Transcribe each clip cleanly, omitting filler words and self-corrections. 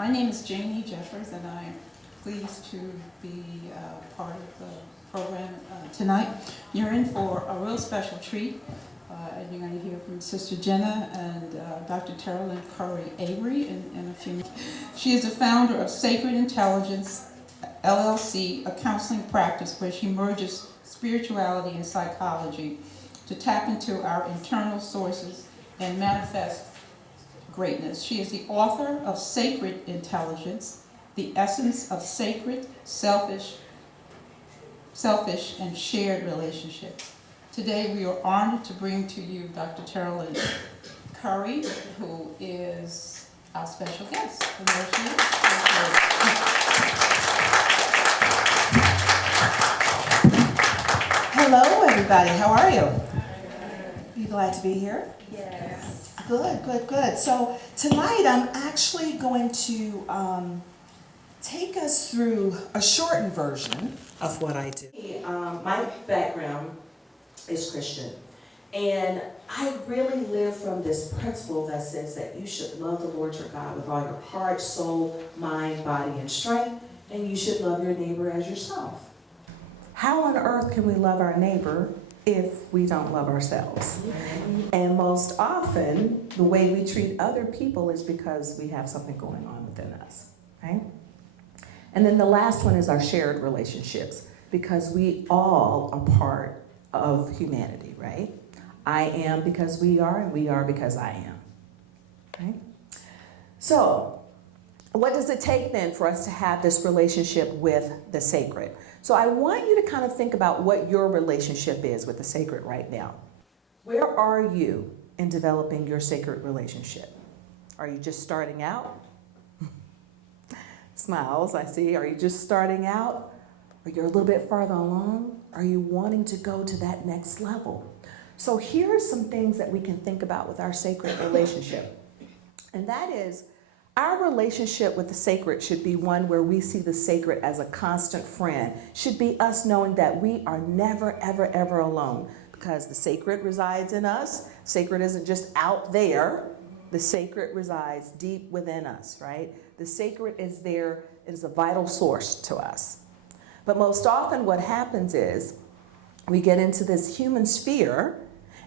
My name is Janie Jeffers, and I'm pleased to be part of the program tonight. You're in for a real special treat. And you're going to hear from Sister Jenna and Dr. Terrlyn Avery in a few minutes. She is the founder of Sacred Intelligence, LLC, a counseling practice where she merges spirituality and psychology to tap into our internal sources and manifest greatness. She is the author of Sacred Intelligence, the essence of sacred, selfish, and shared relationships. Today we are honored to bring to you Dr. Terrlyn Curry, who is our special guest. And there she is. Hello, everybody. How are you? You glad to be here? Yes. Good. So tonight I'm actually going to take us through a shortened version of what I do. My background is Christian, and I really live from this principle that says that you should love the Lord your God with all your heart, soul, mind, body, and strength, and you should love your neighbor as yourself. How on earth can we love our neighbor if we don't love ourselves? And most often, the way we treat other people is because we have something going on within us, right? And then the last one is our shared relationships, because we all are part of humanity, right? I am because we are, and we are because I am, right? So, what does it take then for us to have this relationship with the sacred? So I want you to kind of think about what your relationship is with the sacred right now. Where are you in developing your sacred relationship? Are you just starting out? Smiles, I see. Are you just starting out? Or you're a little bit farther along? Are you wanting to go to that next level? So here are some things that we can think about with our sacred relationship. And that is, our relationship with the sacred should be one where we see the sacred as a constant friend. Should be us knowing that we are never, ever alone, because the sacred resides in us. Sacred isn't just out there. The sacred resides deep within us, right? The sacred is there. It is a vital source to us. But most often what happens is we get into this human sphere,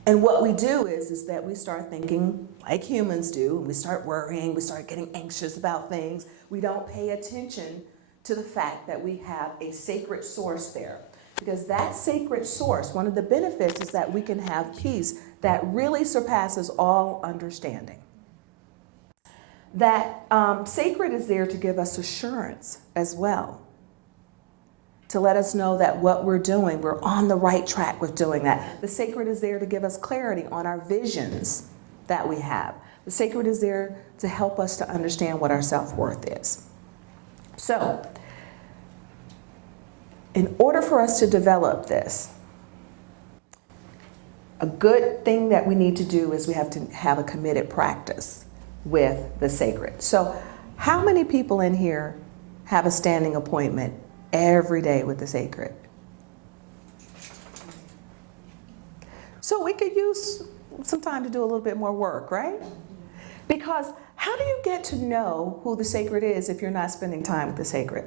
and what we do is that we start thinking like humans do, and we start worrying, we start getting anxious about things. We don't pay attention to the fact that we have a sacred source there. Because that sacred source, one of the benefits is that we can have peace that really surpasses all understanding. That sacred is there to give us assurance as well, to let us know that what we're doing, we're on the right track with doing that. The sacred is there to give us clarity on our visions that we have. The sacred is there to help us to understand what our self-worth is. So, in order for us to develop this, a good thing that we need to do is we have to have a committed practice with the sacred. So, how many people in here have a standing appointment every day with the sacred? So we could use some time to do a little bit more work, right? Because how do you get to know who the sacred is if you're not spending time with the sacred?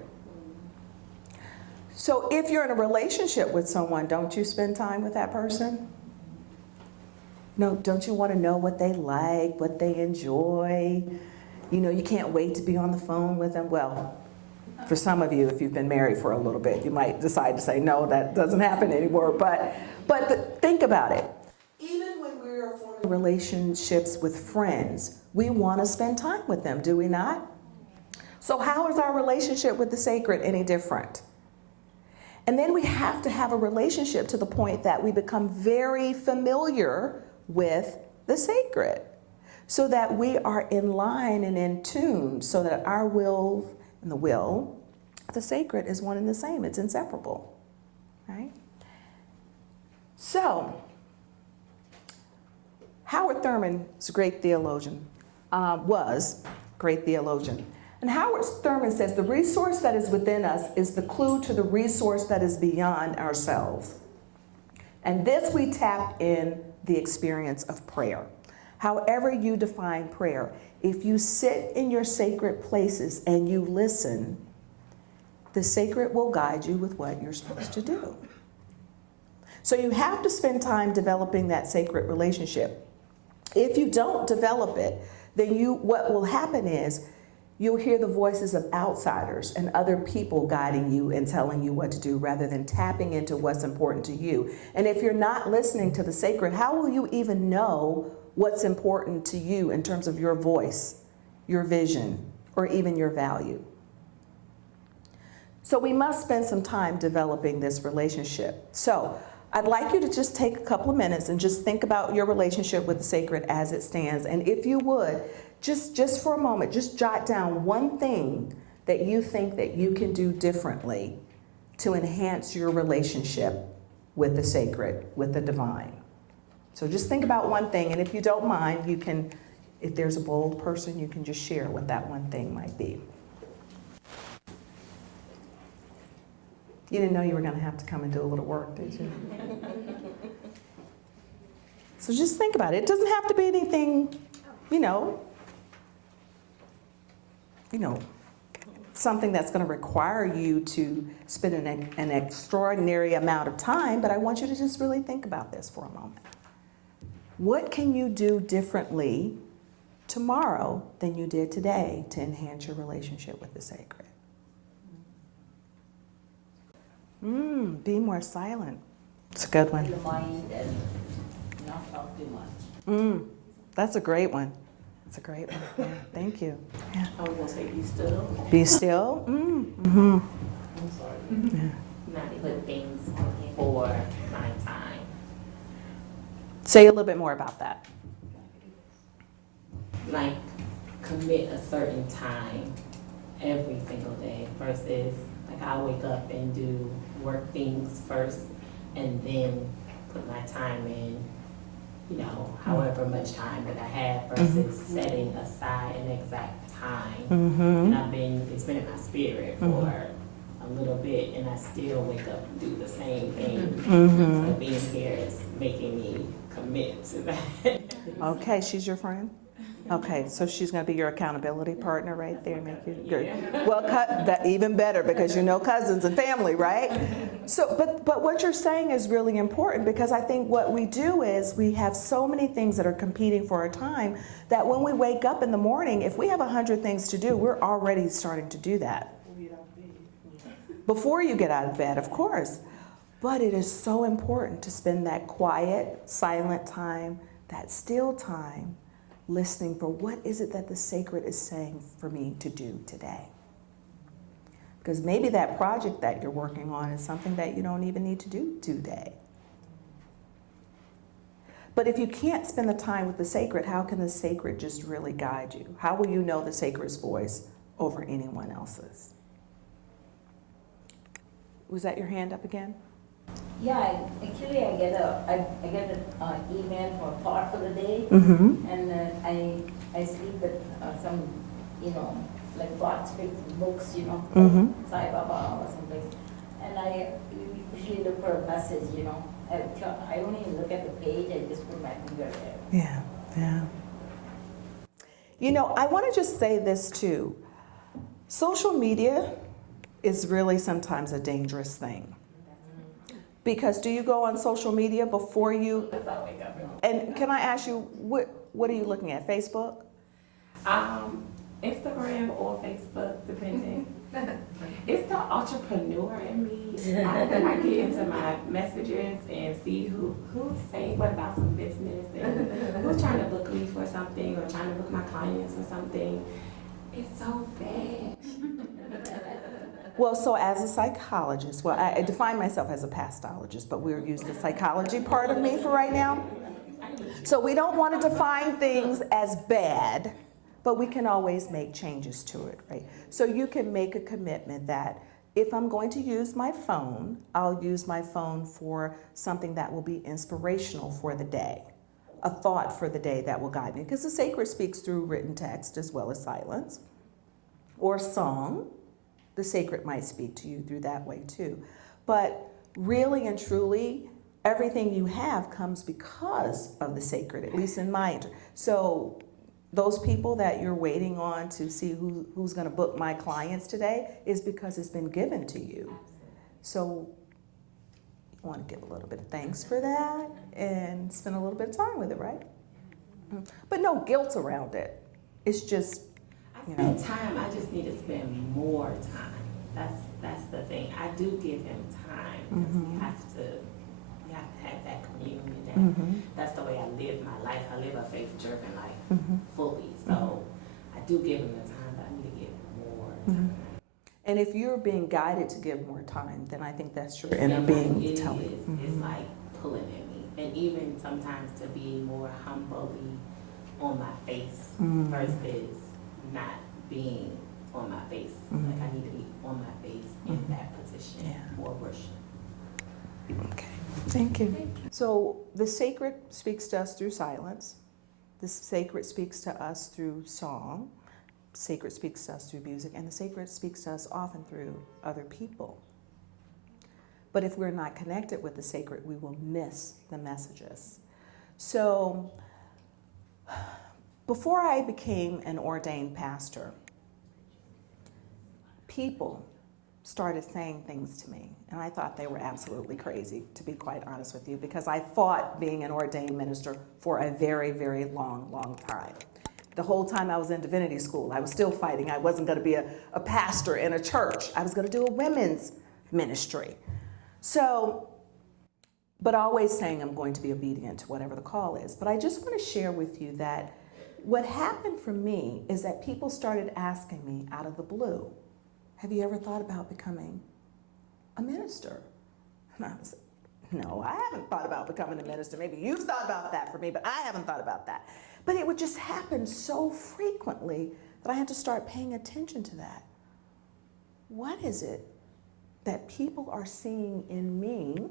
So if you're in a relationship with someone, don't you spend time with that person? No, don't you want to know what they like, what they enjoy? You know, you can't wait to be on the phone with them. Well, for some of you, if you've been married for a little bit, you might decide to say, no, that doesn't happen anymore. But think about it. Even when we're forming relationships with friends, we want to spend time with them, do we not? So how is our relationship with the sacred any different? And then we have to have a relationship to the point that we become very familiar with the sacred, so that we are in line and in tune, so that our will and the will, the sacred is one and the same. It's inseparable, right? So, Howard Thurman is a great theologian, was a great theologian. And Howard Thurman says, the resource that is within us is the clue to the resource that is beyond ourselves. And this we tap in the experience of prayer. However you define prayer, if you sit in your sacred places and you listen, the sacred will guide you with what you're supposed to do. So you have to spend time developing that sacred relationship. If you don't develop it, then what will happen is you'll hear the voices of outsiders and other people guiding you and telling you what to do rather than tapping into what's important to you. And if you're not listening to the sacred, how will you even know what's important to you in terms of your voice, your vision, or even your value? So we must spend some time developing this relationship. So I'd like you to just take a couple of minutes and just think about your relationship with the sacred as it stands. And if you would, just for a moment, just jot down one thing that you think that you can do differently to enhance your relationship with the sacred, with the divine. So just think about one thing, and if you don't mind, you can, if there's a bold person, you can just share what that one thing might be. You didn't know you were going to have to come and do a little work, did you? So just think about it. It doesn't have to be anything, something that's going to require you to spend an extraordinary amount of time, but I want you to just really think about this for a moment. What can you do differently tomorrow than you did today to enhance your relationship with the sacred? Be more silent. It's a good one. The mind and not talk too much. That's a great one. That's a great one. Yeah, thank you. Yeah. I was gonna say be still. Be still. I'm sorry. Yeah. Not put things for my time. Say a little bit more about that. Like commit a certain time every single day versus like I wake up and do work things first and then put my time in, however much time that I have versus setting aside an exact time. And it's been in my spirit for a little bit and I still wake up and do the same thing. So being here is making me commit to that. Okay, she's your friend? Okay, so she's going to be your accountability partner right there. Make you good. Well, that even better because you know cousins and family, right? So, but what you're saying is really important because I think what we do is we have so many things that are competing for our time that when we wake up in the morning, if we have 100 things to do, we're already starting to do that. Before you get out of bed, of course. But it is so important to spend that quiet, silent time, that still time, listening for what is it that the sacred is saying for me to do today. Because maybe that project that you're working on is something that you don't even need to do today. But if you can't spend the time with the sacred, how can the sacred just really guide you? How will you know the sacred's voice over anyone else's? Was that your hand up again? Yeah, actually I get an email for thought for the day, and I sleep with some, like God speaks books, Sai Baba or something, and I usually look for a message, I don't even look at the page, I just put my finger there. Yeah. I want to just say this too. Social media is really sometimes a dangerous thing. Because do you go on social media before you? That's how I wake up. And can I ask you, what are you looking at? Facebook? Instagram or Facebook, depending. It's the entrepreneur in me. I get into my messages and see who's saying what about some business and who's trying to book me for something or trying to book my clients for something. It's so bad. Well, so as a psychologist, I define myself as a pastologist, but we'll use the psychology part of me for right now. So we don't want to define things as bad, but we can always make changes to it, right? So you can make a commitment that if I'm going to use my phone, I'll use my phone for something that will be inspirational for the day, a thought for the day that will guide me, because the sacred speaks through written text as well as silence, or song. The sacred might speak to you through that way too. But really and truly, everything you have comes because of the sacred, at least in my so those people that you're waiting on to see who's going to book my clients today is because it's been given to you. So you want to give a little bit of thanks for that and spend a little bit of time with it, right? But no guilt around it. It's just, I spend time, I just need to spend more time. That's the thing. I do give him time because we have to have that communion. That's the way I live my life. I live a faith-driven life fully. So I do give him the time, but I need to give more time. And if you're being guided to give more time, then I think that's your inner being telling. It's like pulling at me. And even sometimes to be more humbly on my face versus not being on my face. Like I need to be on my face in that position, more worship. Okay, thank you. So the sacred speaks to us through silence. The sacred speaks to us through song. Sacred speaks to us through music, and the sacred speaks to us often through other people. But if we're not connected with the sacred, we will miss the messages. So before I became an ordained pastor, people started saying things to me, and I thought they were absolutely crazy, to be quite honest with you, because I fought being an ordained minister for a very, very long time. The whole time I was in divinity school, I was still fighting. I wasn't going to be a pastor in a church. I was going to do a women's ministry. So, but always saying I'm going to be obedient to whatever the call is. But I just want to share with you that what happened for me is that people started asking me out of the blue, have you ever thought about becoming a minister? And I was like, no, I haven't thought about becoming a minister. Maybe you've thought about that for me, but I haven't thought about that. But it would just happen so frequently that I had to start paying attention to that. What is it that people are seeing in me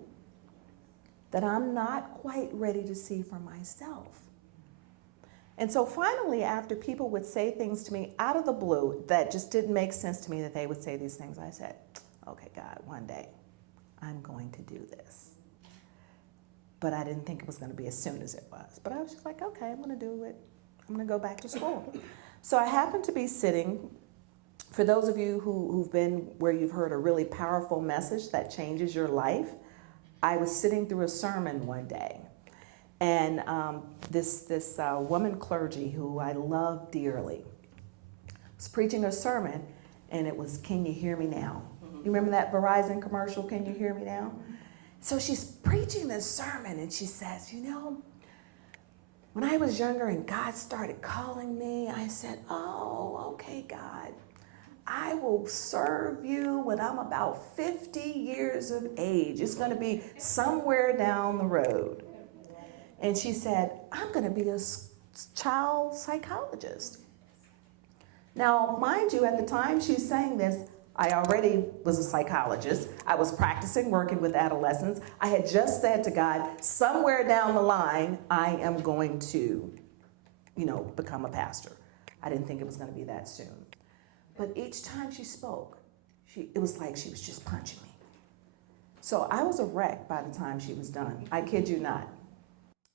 that I'm not quite ready to see for myself? And so finally, after people would say things to me out of the blue that just didn't make sense to me that they would say these things, I said, okay, God, one day I'm going to do this. But I didn't think it was going to be as soon as it was. But I was just like, okay, I'm going to do it. I'm going to go back to school. So I happened to be sitting, for those of you who've been where you've heard a really powerful message that changes your life, I was sitting through a sermon one day. And this woman clergy who I love dearly was preaching a sermon, and it was, "Can you hear me now?" You remember that Verizon commercial, "Can you hear me now?" So she's preaching this sermon, and she says, you know, when I was younger and God started calling me, I said, oh, okay, God, I will serve you when I'm about 50 years of age. It's going to be somewhere down the road. And she said, I'm going to be a child psychologist. Now, mind you, at the time she's saying this, I already was a psychologist. I was practicing working with adolescents. I had just said to God, somewhere down the line, I am going to, become a pastor. I didn't think it was going to be that soon. But each time she spoke, it was like she was just punching me. So I was a wreck by the time she was done. I kid you not.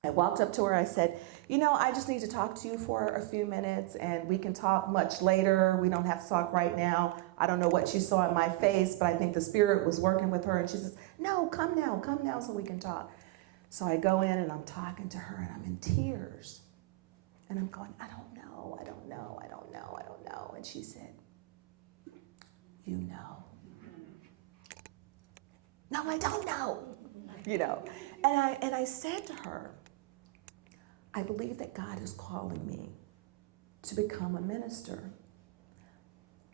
I walked up to her, I said, I just need to talk to you for a few minutes and we can talk much later. We don't have to talk right now. I don't know what she saw in my face, but I think the Spirit was working with her, and she says, no, come now so we can talk. So I go in and I'm talking to her and I'm in tears. And I'm going, I don't know. And she said, you know. No, I don't know. And I said to her, I believe that God is calling me to become a minister.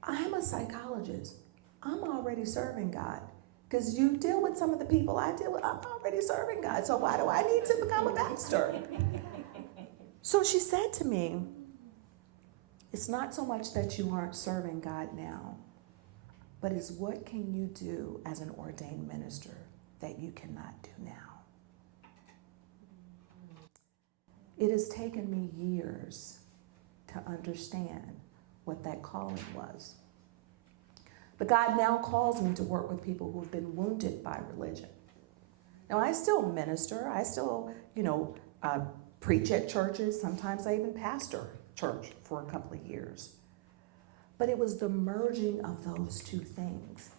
I'm a psychologist. I'm already serving God. Because you deal with some of the people I deal with, I'm already serving God. So why do I need to become a pastor? So she said to me, it's not so much that you aren't serving God now, but it's what can you do as an ordained minister that you cannot do now? It has taken me years to understand what that calling was. But God now calls me to work with people who have been wounded by religion. Now, I still minister. I still, preach at churches. Sometimes I even pastor church for a couple of years. But it was the merging of those two things.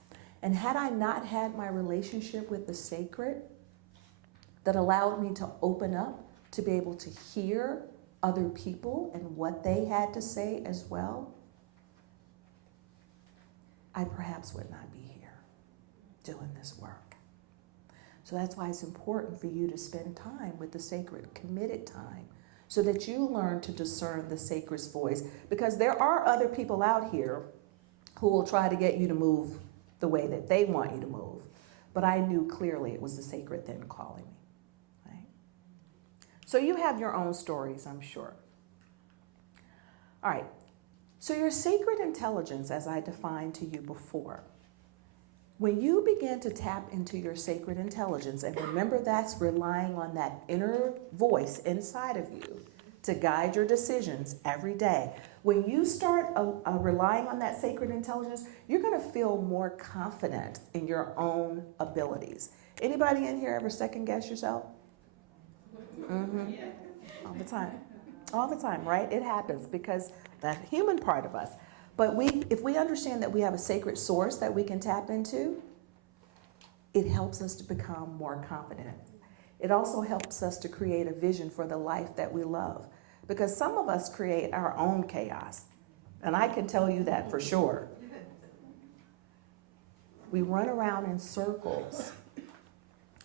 And had I not had my relationship with the sacred that allowed me to open up, to be able to hear other people and what they had to say as well, I perhaps would not be here doing this work. So that's why it's important for you to spend time with the sacred, committed time, so that you learn to discern the sacred's voice. Because there are other people out here who will try to get you to move the way that they want you to move. But I knew clearly it was the sacred then calling me. Right? So you have your own stories, I'm sure. All right. So your sacred intelligence, as I defined to you before, when you begin to tap into your sacred intelligence, and remember that's relying on that inner voice inside of you to guide your decisions every day. When you start relying on that sacred intelligence, you're going to feel more confident in your own abilities. Anybody in here ever second guess yourself? Mm-hmm. Yeah. All the time. All the time, right? It happens because that human part of us. But if we understand that we have a sacred source that we can tap into, it helps us to become more confident. It also helps us to create a vision for the life that we love. Because some of us create our own chaos. And I can tell you that for sure. We run around in circles,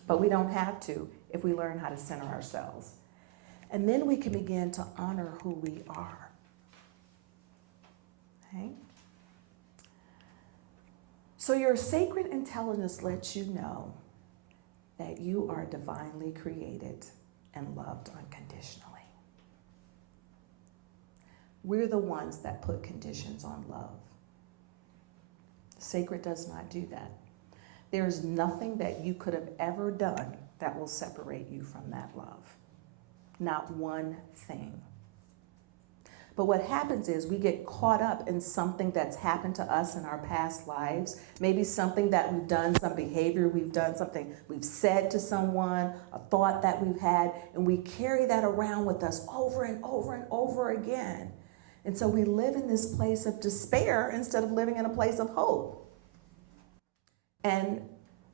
but we don't have to if we learn how to center ourselves. And then we can begin to honor who we are. Okay? So your sacred intelligence lets you know that you are divinely created and loved unconditionally. We're the ones that put conditions on love. Sacred does not do that. There is nothing that you could have ever done that will separate you from that love. Not one thing. But what happens is we get caught up in something that's happened to us in our past lives, maybe something that we've done, some behavior we've done, something we've said to someone, a thought that we've had, and we carry that around with us over and over and over again. And so we live in this place of despair instead of living in a place of hope. And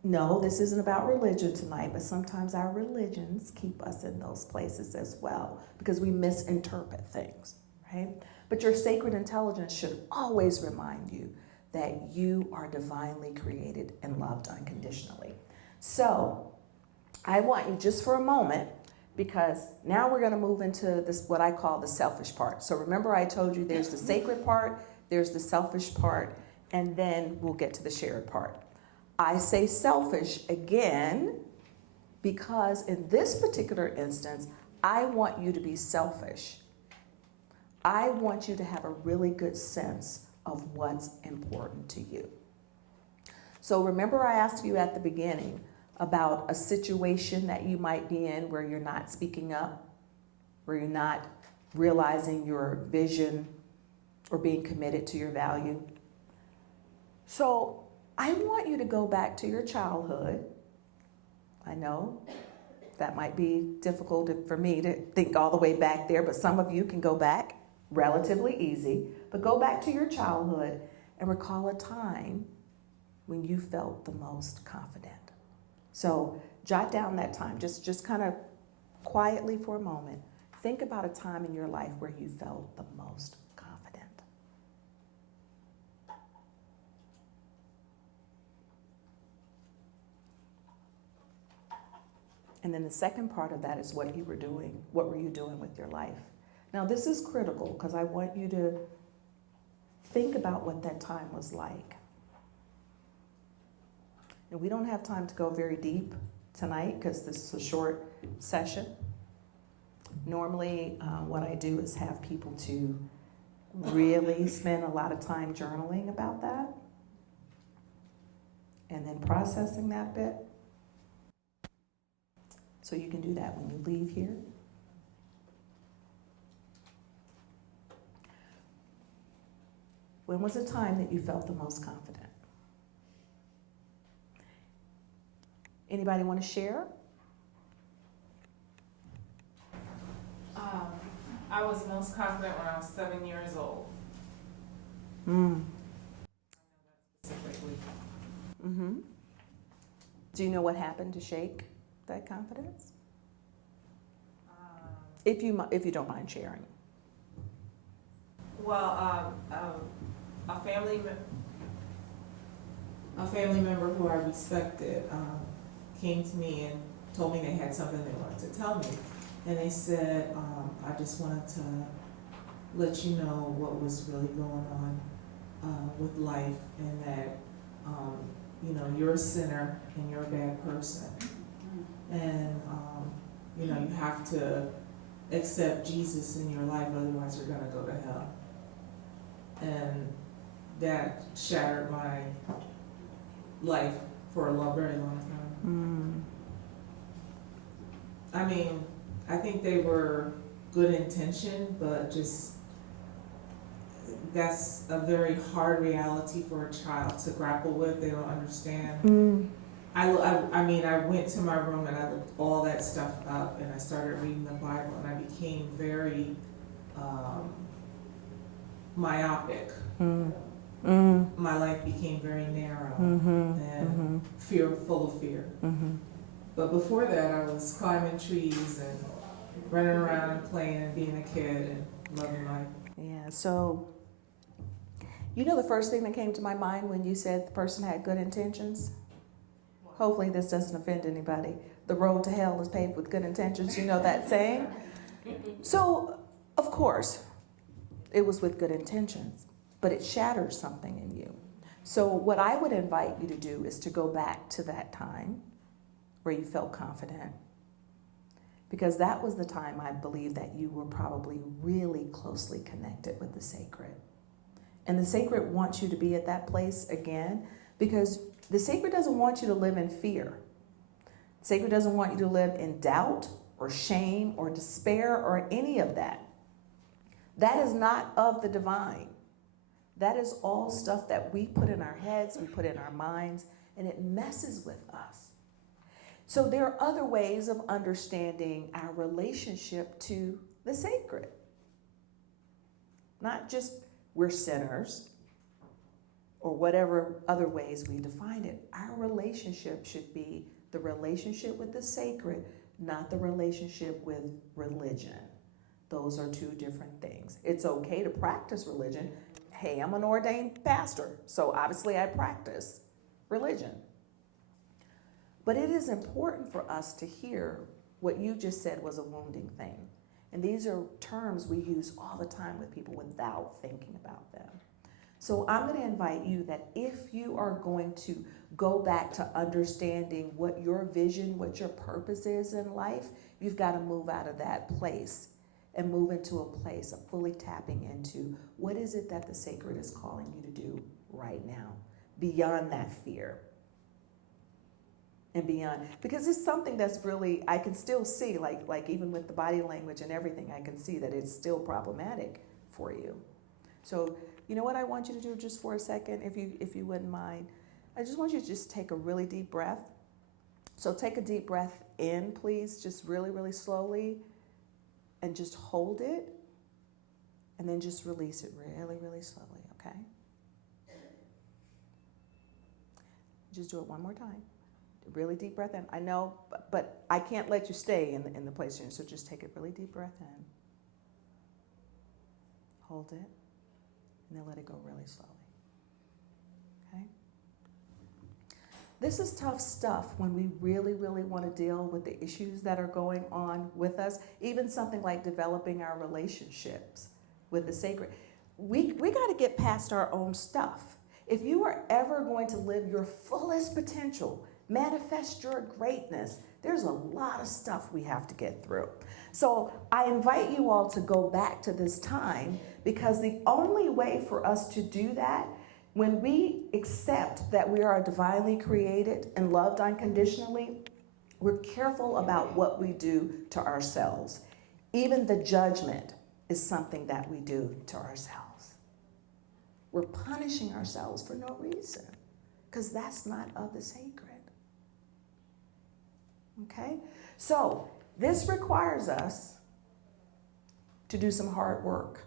no, this isn't about religion tonight, but sometimes our religions keep us in those places as well because we misinterpret things. Right? But your sacred intelligence should always remind you that you are divinely created and loved unconditionally. So I want you just for a moment, because now we're going to move into this, what I call the selfish part. So remember I told you there's the sacred part, there's the selfish part, and then we'll get to the shared part. I say selfish again because in this particular instance, I want you to be selfish. I want you to have a really good sense of what's important to you. So remember I asked you at the beginning about a situation that you might be in where you're not speaking up, where you're not realizing your vision or being committed to your value. So I want you to go back to your childhood. I know that might be difficult for me to think all the way back there, but some of you can go back. Relatively easy, but go back to your childhood and recall a time when you felt the most confident. So jot down that time, just kind of quietly for a moment. Think about a time in your life where you felt the most confident. And then the second part of that is what you were doing. What were you doing with your life? Now, this is critical because I want you to think about what that time was like. And we don't have time to go very deep tonight because this is a short session. Normally, what I do is have people to really spend a lot of time journaling about that and then processing that bit. So you can do that when you leave here. When was the time that you felt the most confident? Anybody want to share? I was most confident when I was 7 years old. Mm. Specifically. Mm-hmm. Do you know what happened to shake that confidence? If you don't mind sharing. Well, a family member who I respected came to me and told me they had something they wanted to tell me, and they said, "I just wanted to let you know what was really going on with life, and that you're a sinner and you're a bad person, and you have to accept Jesus in your life, otherwise you're gonna go to hell." And that shattered my life for a very long time. I mean, I think they were good intention, but just that's a very hard reality for a child to grapple with. They don't understand. I mean, I went to my room and I looked all that stuff up, and I started reading the Bible, and I became very myopic. My life became very narrow and full of fear. But before that, I was climbing trees and running around and playing and being a kid and loving life. Yeah, so the first thing that came to my mind when you said the person had good intentions? Hopefully this doesn't offend anybody. The road to hell is paved with good intentions. You know that saying? So, of course, it was with good intentions, but it shattered something in you. So what I would invite you to do is to go back to that time where you felt confident, because that was the time I believe that you were probably really closely connected with the sacred. And the sacred wants you to be at that place again, because the sacred doesn't want you to live in fear. The sacred doesn't want you to live in doubt or shame or despair or any of that. That is not of the divine. That is all stuff that we put in our heads, we put in our minds, and it messes with us. So there are other ways of understanding our relationship to the sacred. Not just we're sinners or whatever other ways we define it. Our relationship should be the relationship with the sacred, not the relationship with religion. Those are two different things. It's okay to practice religion. Hey, I'm an ordained pastor, so obviously I practice religion. But it is important for us to hear what you just said was a wounding thing. And these are terms we use all the time with people without thinking about them. So I'm going to invite you that if you are going to go back to understanding what your vision, what your purpose is in life, you've got to move out of that place and move into a place of fully tapping into what is it that the sacred is calling you to do right now, beyond that fear. And beyond, because it's something that's really, I can still see, like even with the body language and everything, I can see that it's still problematic for you. So, you know what I want you to do just for a second, if you wouldn't mind? I just want you to just take a really deep breath. So take a deep breath in, please, just really, really slowly, and just hold it, and then just release it really, really slowly, okay? Just do it one more time. Really deep breath in. I know, but I can't let you stay in the place you're in, so just take a really deep breath in. Hold it, and then let it go really slowly. Okay? This is tough stuff when we really, really want to deal with the issues that are going on with us, even something like developing our relationships with the sacred. We got to get past our own stuff. If you are ever going to live your fullest potential, manifest your greatness, there's a lot of stuff we have to get through. So I invite you all to go back to this time, because the only way for us to do that, when we accept that we are divinely created and loved unconditionally, we're careful about what we do to ourselves. Even the judgment is something that we do to ourselves. We're punishing ourselves for no reason, because that's not of the sacred. Okay? So this requires us to do some hard work,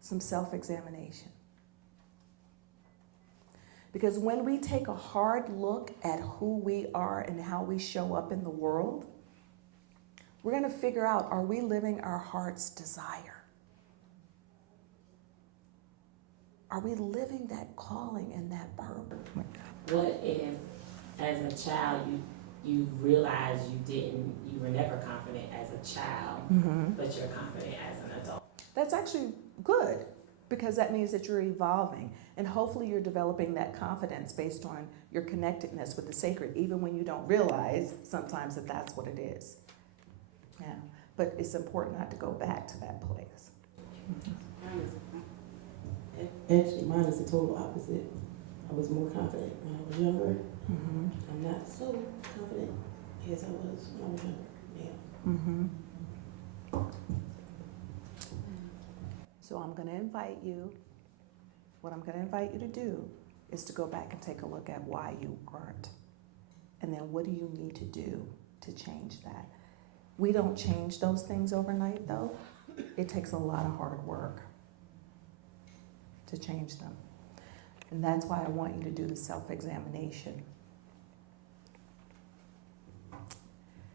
some self-examination. Because when we take a hard look at who we are and how we show up in the world, we're going to figure out, are we living our heart's desire? Are we living that calling and that purpose? What if, as a child, you realize you were never confident as a child, but you're confident as an adult? That's actually good, because that means that you're evolving, and hopefully you're developing that confidence based on your connectedness with the sacred, even when you don't realize sometimes that that's what it is. Yeah, but it's important not to go back to that place. Actually, mine is the total opposite. I was more confident when I was younger. I'm not so confident as I was when I was younger now. So I'm going to invite you, what I'm going to invite you to do is to go back and take a look at why you aren't. And then what do you need to do to change that? We don't change those things overnight, though. It takes a lot of hard work to change them. And that's why I want you to do the self-examination.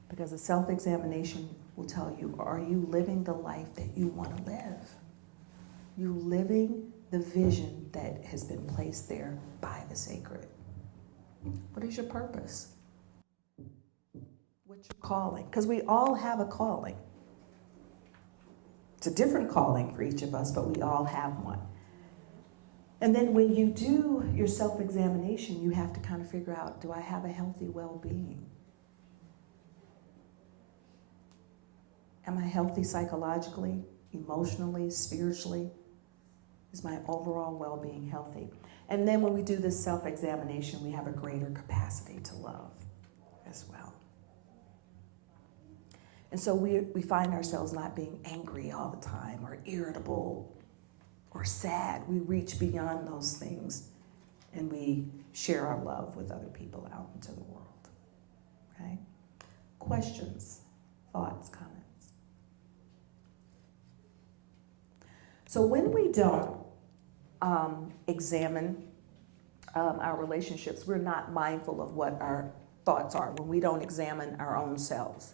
Because the self-examination will tell you, are you living the life that you want to live? You living the vision that has been placed there by the sacred? What is your purpose? What's your calling? Because we all have a calling. It's a different calling for each of us, but we all have one. And then when you do your self-examination, you have to kind of figure out, do I have a healthy well-being? Am I healthy psychologically, emotionally, spiritually? Is my overall well-being healthy? And then when we do this self-examination, we have a greater capacity to love as well. And so we find ourselves not being angry all the time or irritable or sad. We reach beyond those things and we share our love with other people out into the world. Okay? Questions, thoughts, comments? So when we don't examine our relationships, we're not mindful of what our thoughts are. When we don't examine our own selves,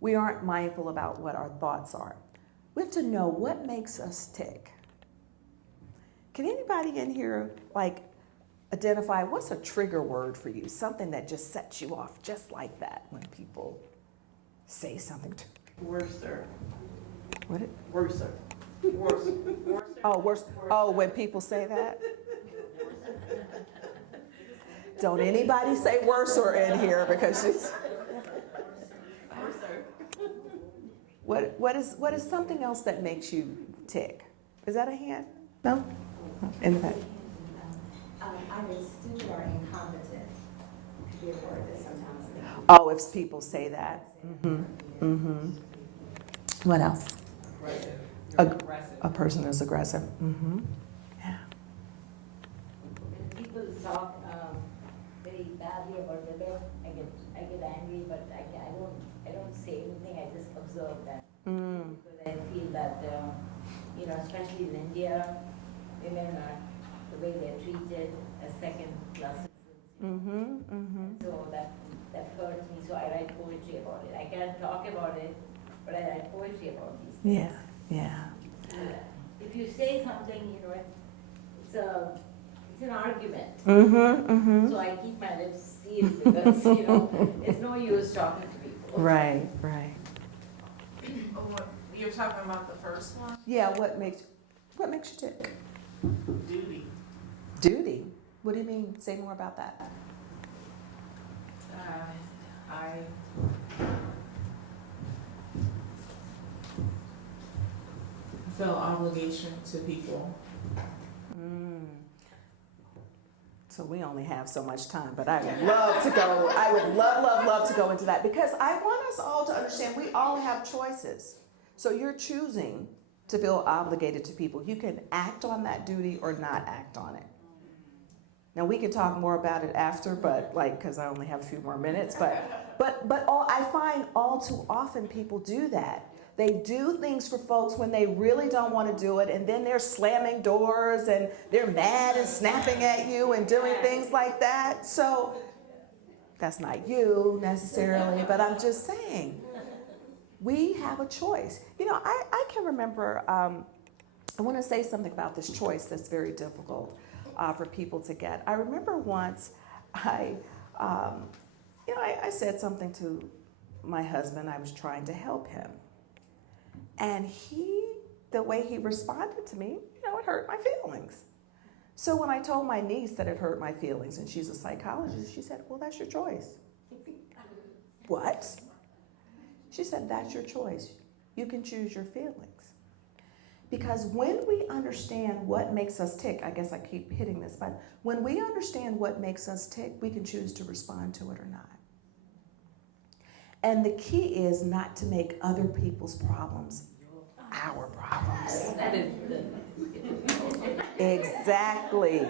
we aren't mindful about what our thoughts are. We have to know what makes us tick. Can anybody in here identify what's a trigger word for you? Something that just sets you off just like that when people say something to you. Worser. What? Worser. Worse. Oh, worse. Oh, when people say that? Don't anybody say worser in here because she's... What is something else that makes you tick? Is that a hand? No? In the back. I'm stupid or incompetent. Could be a word that sometimes. Oh, if people say that. What else? A person is aggressive. Yeah. When people talk very badly about the bed, I get angry, but I don't say anything. I just observe them because I feel that especially in India, women are the way they're treated as second-class citizens. So that hurts me. So I write poetry about it. I can't talk about it, but I write poetry about these things. Yeah. If you say something, it's an argument. So I keep my lips sealed because there's no use talking to people. Right. You're talking about the first one? Yeah. What makes you tick? Duty. What do you mean? Say more about that. I feel obligation to people. So we only have so much time, but I would love to go. I would love to go into that because I want us all to understand we all have choices. So you're choosing to feel obligated to people. You can act on that duty or not act on it. Now we can talk more about it after, but because I only have a few more minutes. But I find all too often people do that. They do things for folks when they really don't want to do it, and then they're slamming doors and they're mad and snapping at you and doing things like that. So that's not you necessarily, but I'm just saying, we have a choice. You know, I can remember, I want to say something about this choice that's very difficult for people to get. I remember once I said something to my husband. I was trying to help him. And the way he responded to me, it hurt my feelings. So when I told my niece that it hurt my feelings, and she's a psychologist, she said, well, that's your choice. What? She said, that's your choice. You can choose your feelings. Because when we understand what makes us tick, I guess I keep hitting this, but when we understand what makes us tick, we can choose to respond to it or not. And the key is not to make other people's problems our problems. That is Exactly.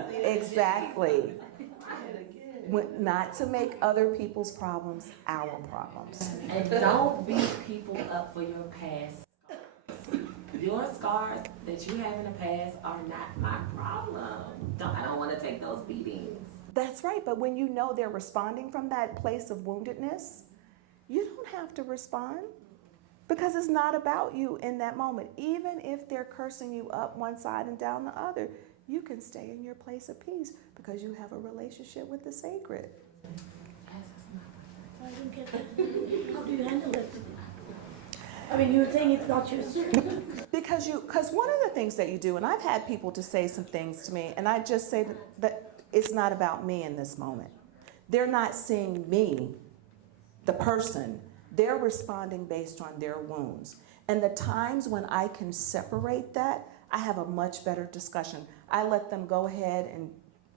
Not to make other people's problems our problems. And don't beat people up for your past. Your scars that you have in the past are not my problem. I don't want to take those beatings. That's right, but when you know they're responding from that place of woundedness, you don't have to respond because it's not about you in that moment. Even if they're cursing you up one side and down the other, you can stay in your place of peace because you have a relationship with the sacred. I don't get that. How do you handle it? I mean, you're saying it's not your strength. Because one of the things that you do, and I've had people to say some things to me, and I just say that it's not about me in this moment. They're not seeing me, the person. They're responding based on their wounds. And the times when I can separate that, I have a much better discussion. I let them go ahead and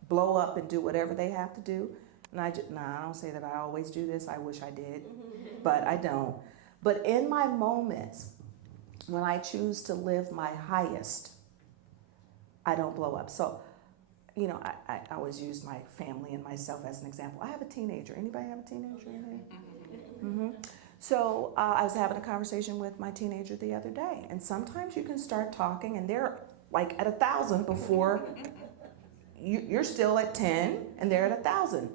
blow up and do whatever they have to do. And I don't say that I always do this. I wish I did, but I don't. But in my moments, when I choose to live my highest, I don't blow up. So, I always use my family and myself as an example. I have a teenager. Anybody have a teenager in there? Mm-hmm. So I was having a conversation with my teenager the other day, and sometimes you can start talking, and they're like at 1,000 before you're still at 10, and they're at 1,000.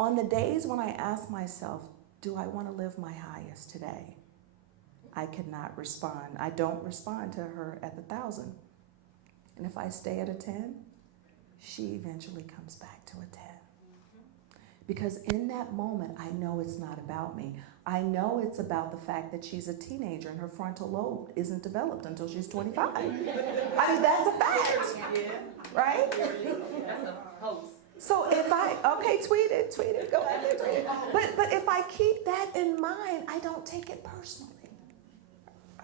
On the days when I ask myself, do I want to live my highest today? I cannot respond. I don't respond to her at 1,000. And if I stay at a 10, she eventually comes back to a 10. Because in that moment, I know it's not about me. I know it's about the fact that she's a teenager and her frontal lobe isn't developed until she's 25. I mean, that's a fact, right? That's a post. So if tweet it, go ahead and tweet it. But if I keep that in mind, I don't take it personally.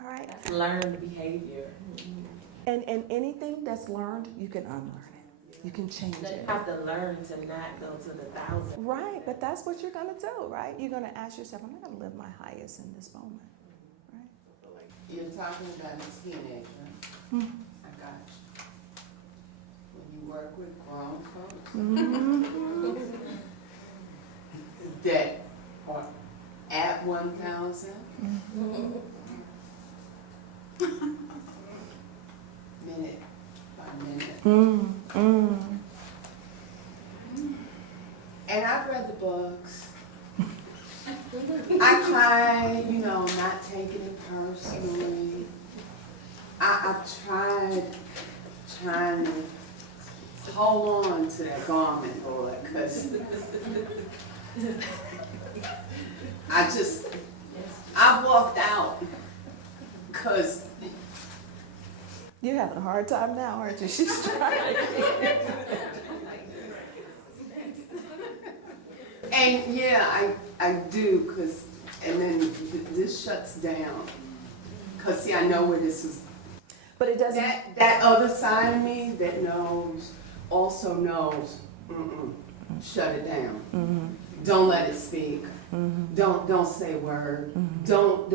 All right? That's learned behavior. And anything that's learned, you can unlearn it. You can change You it. have to learn to not go to the 1,000. Right, but that's what you're going to do, right? You're going to ask yourself, am I going to live my highest in this moment? Right? You're talking about a teenager. I got you. When you work with grown folks that are at 1,000, minute by minute. And I've read the books. I try, not taking it personally. I've tried trying to hold on to that garment, boy, because I've walked out because You're having a hard time now, aren't you? She's trying. And yeah, I do, and then this shuts down. Because see, I know where this is. But it doesn't. That other side of me that also knows, shut it down. Don't let it speak. Don't say a word. Don't,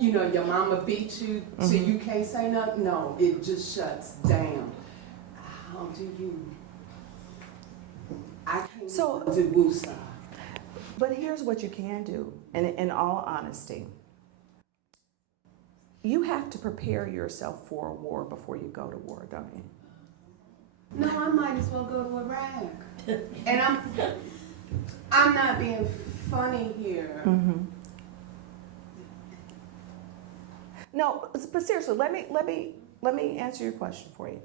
your mama beat you so you can't say nothing. No, it just shuts down. How do you? I can't do woosah. But here's what you can do, and in all honesty, you have to prepare yourself for a war before you go to war, don't you? No, I might as well go to Iraq. And I'm not being funny here. Mm-hmm. No, but seriously, let me answer your question for you.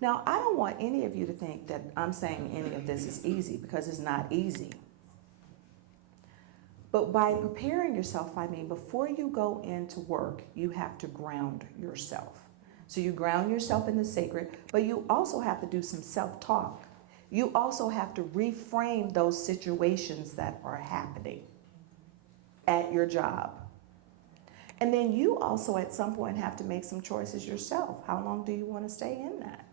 Now, I don't want any of you to think that I'm saying any of this is easy, because it's not easy. But by preparing yourself, I mean, before you go into work, you have to ground yourself. So you ground yourself in the sacred, but you also have to do some self-talk. You also have to reframe those situations that are happening at your job. And then you also at some point have to make some choices yourself. How long do you want to stay in that?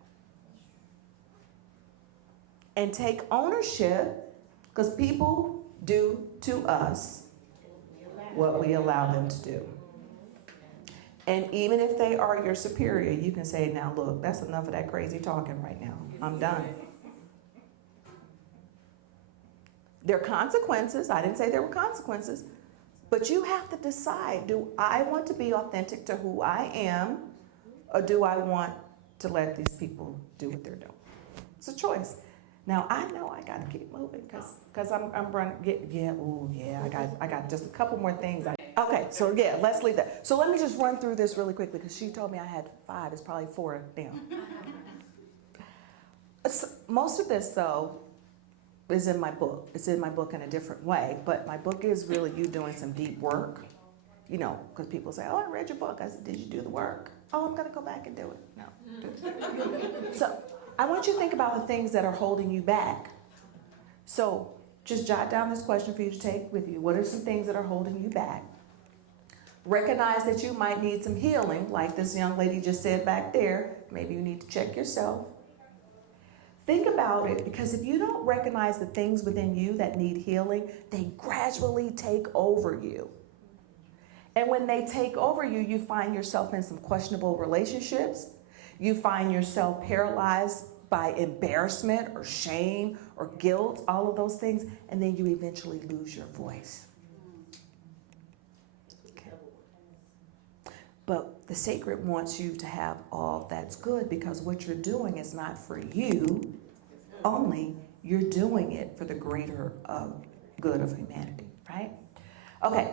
And take ownership, because people do to us what we allow them to do. And even if they are your superior, you can say, now look, that's enough of that crazy talking right now. I'm done. There are consequences. I didn't say there were consequences. But you have to decide, do I want to be authentic to who I am, or do I want to let these people do what they're doing? It's a choice. Now, I know I got to keep moving because I'm running. I got just a couple more things. Okay, so yeah, let's leave that. So let me just run through this really quickly, because she told me I had 5. It's probably 4 now. Most of this, though, is in my book. It's in my book in a different way, but my book is really you doing some deep work. You know, because people say, oh, I read your book. I said, did you do the work? Oh, I'm going to go back and do it. No. So I want you to think about the things that are holding you back. So just jot down this question for you to take with you. What are some things that are holding you back? Recognize that you might need some healing, like this young lady just said back there. Maybe you need to check yourself. Think about it, because if you don't recognize the things within you that need healing, they gradually take over you. And when they take over you, you find yourself in some questionable relationships. You find yourself paralyzed by embarrassment or shame or guilt, all of those things, and then you eventually lose your voice. Okay. But the sacred wants you to have all that's good, because what you're doing is not for you only, you're doing it for the greater good of humanity, right? Okay.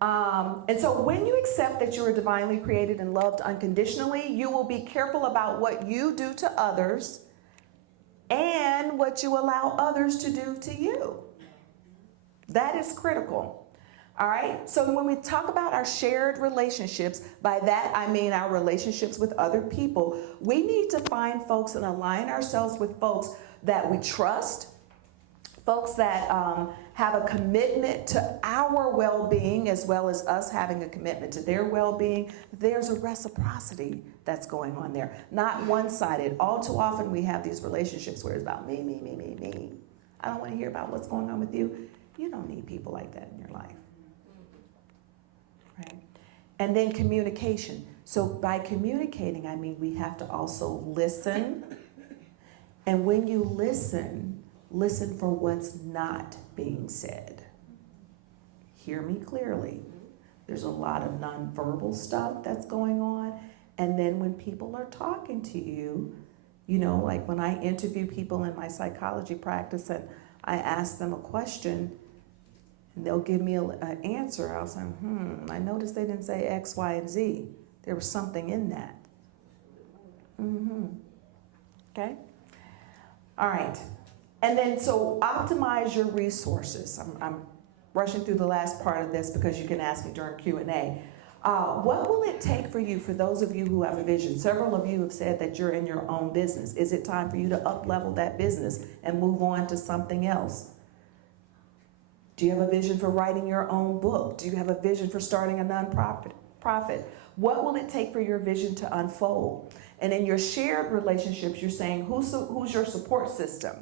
And so when you accept that you are divinely created and loved unconditionally, you will be careful about what you do to others and what you allow others to do to you. That is critical. All right. So when we talk about our shared relationships, by that I mean our relationships with other people, we need to find folks and align ourselves with folks that we trust, folks that have a commitment to our well-being, as well as us having a commitment to their well-being. There's a reciprocity that's going on there, not one-sided. All too often we have these relationships where it's about me, me, me, me, me. I don't want to hear about what's going on with you. You don't need people like that in your life. Right? And then communication. So by communicating, I mean we have to also listen. And when you listen for what's not being said. Hear me clearly. There's a lot of nonverbal stuff that's going on. And then when people are talking to you, you know, like when I interview people in my psychology practice and I ask them a question and they'll give me an answer, I'll say, I noticed they didn't say X, Y, and Z. There was something in that. Okay? All right. And then so optimize your resources. I'm rushing through the last part of this because you can ask me during Q&A. What will it take for you, for those of you who have a vision? Several of you have said that you're in your own business. Is it time for you to up-level that business and move on to something else? Do you have a vision for writing your own book? Do you have a vision for starting a nonprofit? What will it take for your vision to unfold? And in your shared relationships, you're saying, who's your support system?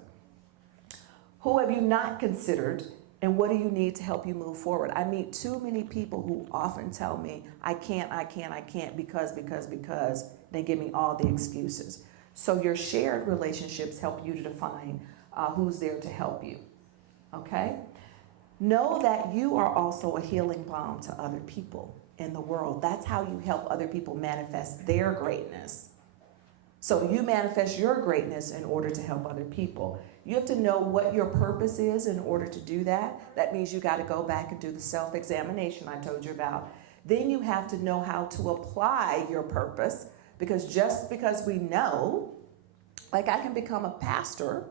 Who have you not considered? And what do you need to help you move forward? I meet too many people who often tell me, I can't, because they give me all the excuses. So your shared relationships help you to define who's there to help you, okay? Know that you are also a healing balm to other people. in the world. That's how you help other people manifest their greatness. So you manifest your greatness in order to help other people. You have to know what your purpose is in order to do that. That means you got to go back and do the self-examination I told you about. Then you have to know how to apply your purpose, because just because we know, like I can become a pastor,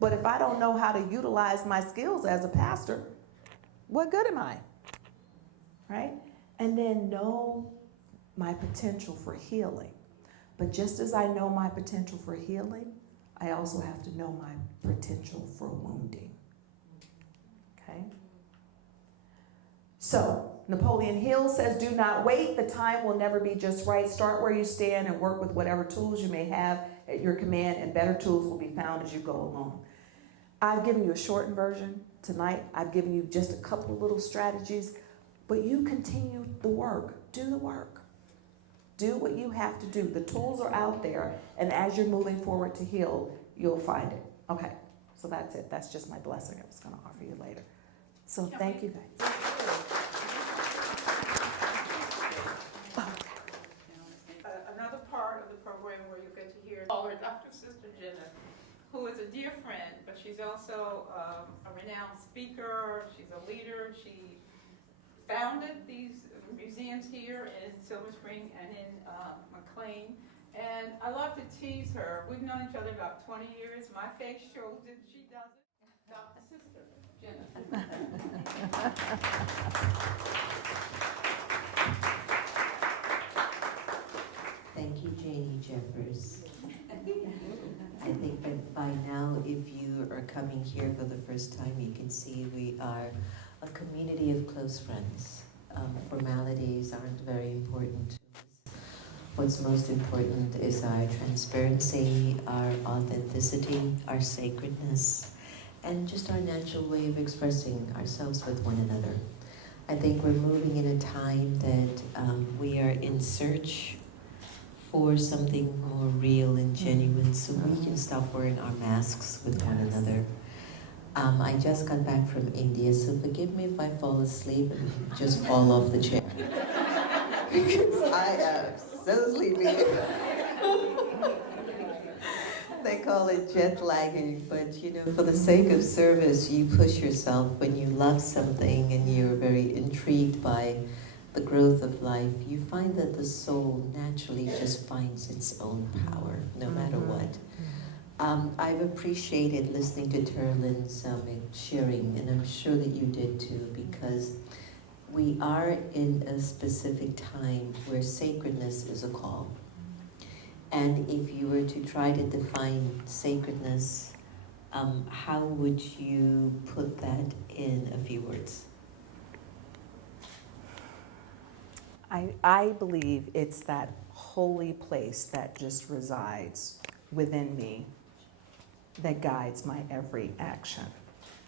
but if I don't know how to utilize my skills as a pastor, what good am I? Right? And then know my potential for healing. But just as I know my potential for healing, I also have to know my potential for wounding. Okay? So, Napoleon Hill says, do not wait. The time will never be just right. Start where you stand and work with whatever tools you may have at your command, and better tools will be found as you go along. I've given you a shortened version tonight. I've given you just a couple of little strategies, but you continue the work. Do the work. Do what you have to do. The tools are out there, and as you're moving forward to heal, you'll find it. Okay, so that's it. That's just my blessing I was going to offer you later. So thank you guys. Another part of the program where you get to hear our Dr. Sister Jenna, who is a dear friend, but she's also a renowned speaker. She's a leader. She founded these museums here in Silver Spring and in McLean. And I love to tease her. We've known each other about 20 years. My face shows it. She does it. Dr. Sister Jenna. Thank you, Janie Jeffers. I think that by now, if you are coming here for the first time, you can see we are a community of close friends. Formalities aren't very important to us. What's most important is our transparency, our authenticity, our sacredness, and just our natural way of expressing ourselves with one another. I think we're moving in a time that we are in search for something more real and genuine, so we can stop wearing our masks with one another. I just got back from India, so forgive me if I fall asleep and just fall off the chair. Because I am so sleepy. They call it jet lagging, but you know, for the sake of service, you push yourself when you love something and you're very intrigued by the growth of life. You find that the soul naturally just finds its own power, no matter what. I've appreciated listening to Terrlyn's sharing, and I'm sure that you did too, because we are in a specific time where sacredness is a call. And if you were to try to define sacredness, how would you put that in a few words? I believe it's that holy place that just resides within me that guides my every action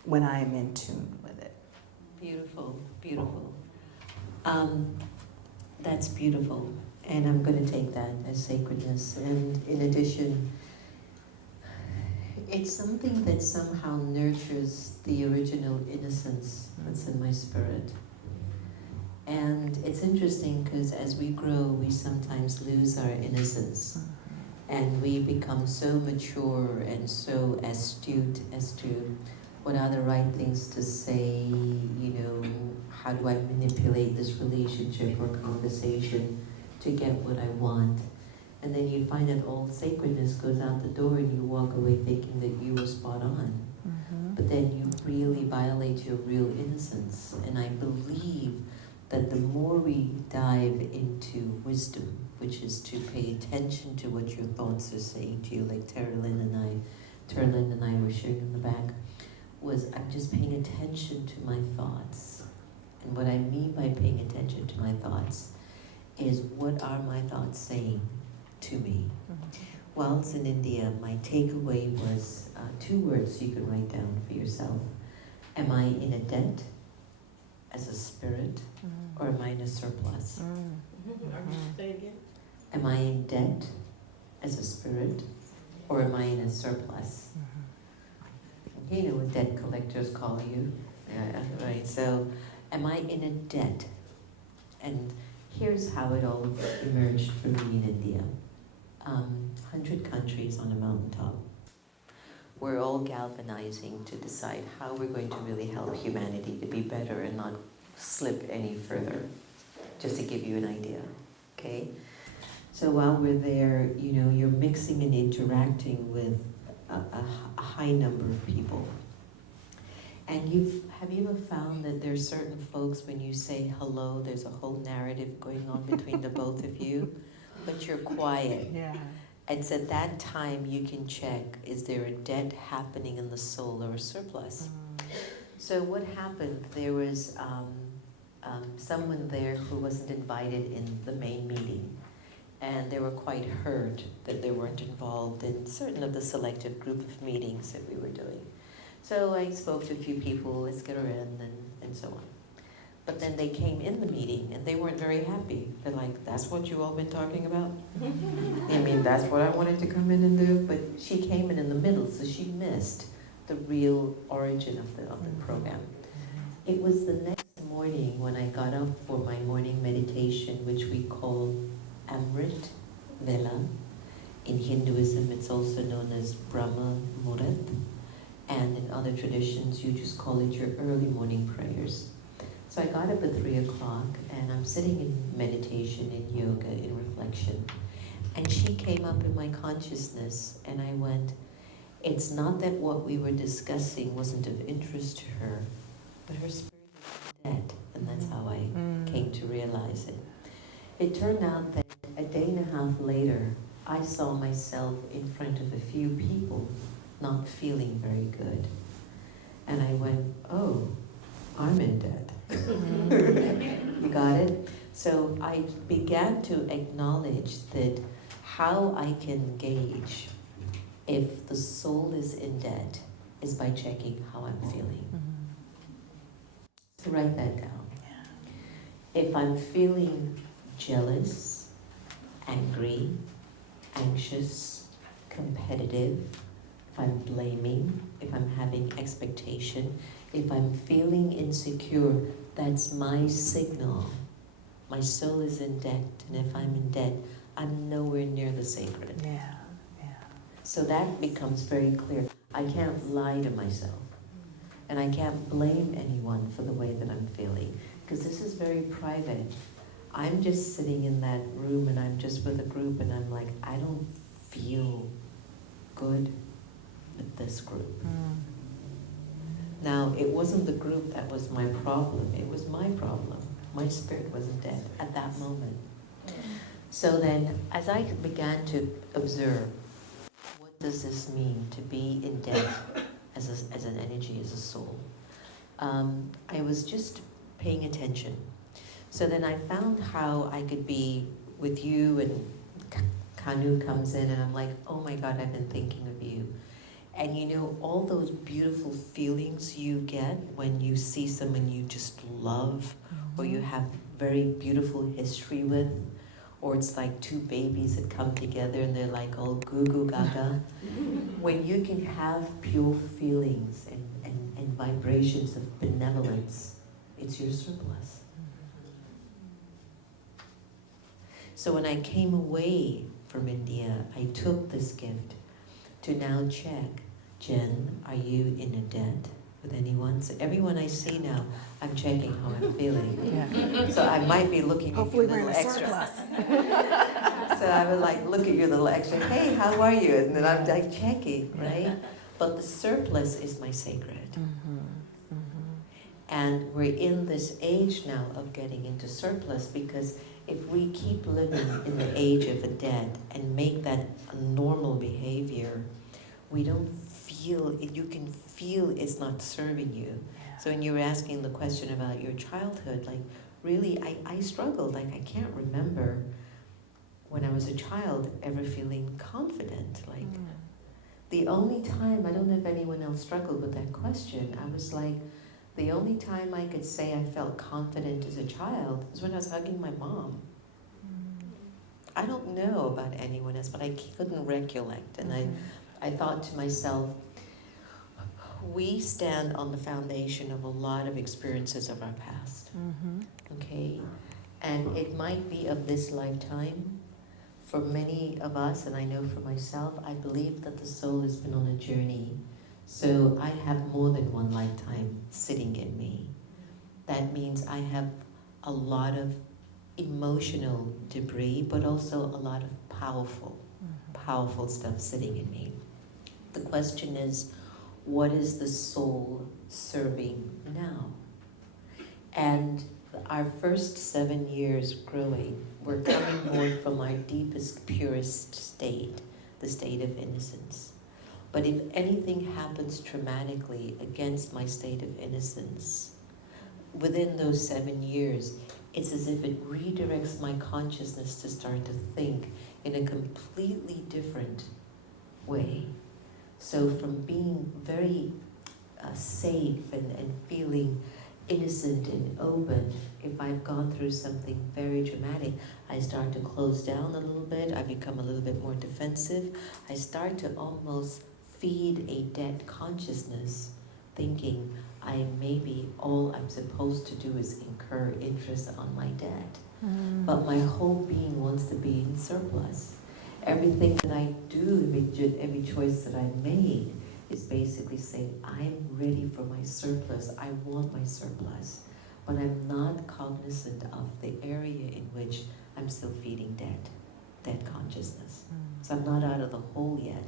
when I am in tune with it. Beautiful, beautiful. That's beautiful, and I'm going to take that as sacredness. And in addition, it's something that somehow nurtures the original innocence that's in my spirit. And it's interesting because as we grow, we sometimes lose our innocence. And we become so mature and so astute as to what are the right things to say, you know, how do I manipulate this relationship or conversation to get what I want. And then you find that all sacredness goes out the door and you walk away thinking that you were spot on. But then you really violate your real innocence. And I believe that the more we dive into wisdom, which is to pay attention to what your thoughts are saying to you, like Terrlyn and I were sharing in the back, was I'm just paying attention to my thoughts. And what I mean by paying attention to my thoughts is what are my thoughts saying to me? Whilst in India, my takeaway was 2 words you can write down for yourself. Am I in a debt as a spirit, or am I in a surplus? Say again. Am I in debt as a spirit, or am I in a surplus? Okay, you know what debt collectors call you. Right, so am I in a debt? And here's how it all emerged for me in India. 100 countries on a mountaintop. We're all galvanizing to decide how we're going to really help humanity to be better and not slip any further, just to give you an idea, okay? So while we're there, you know, you're mixing and interacting with a high number of people. And have you ever found that there's certain folks, when you say hello, there's a whole narrative going on between the both of you, but you're quiet. Yeah. It's at that time you can check, is there a debt happening in the soul or a surplus? So what happened, there was someone there who wasn't invited in the main meeting, and they were quite hurt that they weren't involved in certain of the selective group of meetings that we were doing. So I spoke to a few people, let's get her in, and so on. But then they came in the meeting, and they weren't very happy. They're like, that's what you all been talking about? I mean, that's what I wanted to come in and do? But she came in the middle, so she missed the real origin of the program. It was the next morning when I got up for my morning meditation, which we call Amrit Vela. In Hinduism, it's also known as Brahma Muhurat. And in other traditions, you just call it your early morning prayers. So I got up at 3 o'clock, and I'm sitting in meditation, in yoga, in reflection. And she came up in my consciousness, and I went, it's not that what we were discussing wasn't of interest to her, but her spirit is dead, and that's how I came to realize it. It turned out that a day and a half later, I saw myself in front of a few people not feeling very good. And I went, oh, I'm in debt. You got it? So I began to acknowledge that how I can gauge if the soul is in debt is by checking how I'm feeling. So write that down. If I'm feeling jealous, angry, anxious, competitive, if I'm blaming, if I'm having expectation, if I'm feeling insecure, that's my signal. My soul is in debt, and if I'm in debt, I'm nowhere near the sacred. Yeah. So that becomes very clear. I can't lie to myself, and I can't blame anyone for the way that I'm feeling, because this is very private. I'm just sitting in that room, and I'm just with a group, and I'm like, I don't feel good with this group. Now, it wasn't the group that was my problem, it was my problem. My spirit wasn't dead at that moment. So then, as I began to observe, what does this mean to be in debt as an energy, as a soul? I was just paying attention. So then I found how I could be with you, and Kanu comes in, and I'm like, oh my God, I've been thinking of you. And you know, all those beautiful feelings you get when you see someone you just love, or you have very beautiful history with, or it's like two babies that come together and they're like all goo goo gaga. When you can have pure feelings and vibrations of benevolence, it's your surplus. So when I came away from India, I took this gift to now check, Jen, are you in a debt with anyone? So everyone I see now, I'm checking how I'm feeling. Yeah. So I might be looking Hopefully at you a we're little in a extra. surplus. So I would like look at you a little extra, hey, how are you? And then I'm like checking, right? But the surplus is my sacred. And we're in this age now of getting into surplus, because if we keep living in the age of a debt and make that a normal behavior, we don't feel it. You can feel it's not serving you. So when you were asking the question about your childhood, like really, I struggled. Like I can't remember when I was a child ever feeling confident. Like the only time, I don't know if anyone else struggled with that question, I was like, the only time I could say I felt confident as a child was when I was hugging my mom. I don't know about anyone else, but I couldn't recollect. And I thought to myself, we stand on the foundation of a lot of experiences of our past. Okay? And it might be of this lifetime. For many of us, and I know for myself, I believe that the soul has been on a journey. So I have more than one lifetime sitting in me. That means I have a lot of emotional debris, but also a lot of powerful stuff sitting in me. The question is, what is the soul serving now? And our first 7 years growing, we're coming more from our deepest, purest state, the state of innocence. But if anything happens traumatically against my state of innocence, within those 7 years, it's as if it redirects my consciousness to start to think in a completely different way. So from being very safe and feeling innocent and open, if I've gone through something very dramatic, I start to close down a little bit, I become a little bit more defensive, I start to almost feed a debt consciousness, thinking maybe all I'm supposed to do is incur interest on my debt. But my whole being wants to be in surplus. Everything that I do, every choice that I made, is basically saying, I'm ready for my surplus, I want my surplus, but I'm not cognizant of the area in which I'm still feeding debt consciousness. So I'm not out of the hole yet.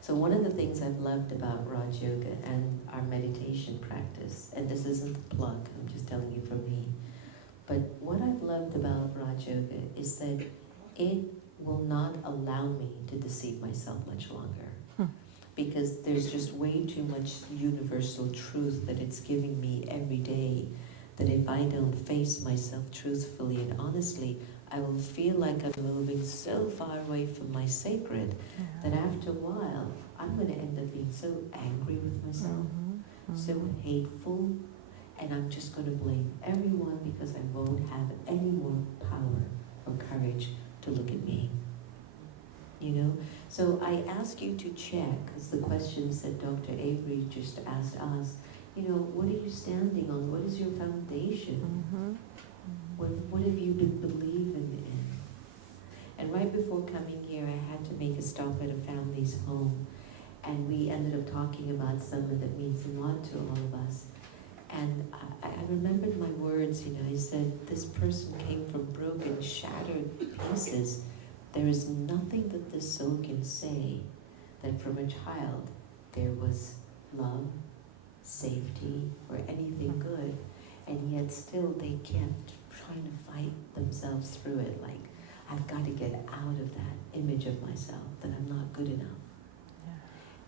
So one of the things I've loved about Raj Yoga and our meditation practice, and this isn't a plug, I'm just telling you from me, but what I've loved about Raj Yoga is that it will not allow me to deceive myself much longer. Because there's just way too much universal truth that it's giving me every day, that if I don't face myself truthfully and honestly, I will feel like I'm moving so far away from my sacred that after a while, I'm going to end up being so angry with myself, so hateful, and I'm just going to blame everyone because I won't have any more power or courage to look at me. You know? So I ask you to check, as the questions that Dr. Avery just asked us, you know, what are you standing on? What is your foundation? What have you been believing in? And right before coming here, I had to make a stop at a family's home, and we ended up talking about something that means a lot to all of us. And I remembered my words, you know, I said, this person came from broken, shattered pieces. There is nothing that this soul can say that from a child there was love, safety, or anything good, and yet still they kept trying to fight themselves through it, like, I've got to get out of that image of myself, that I'm not good enough.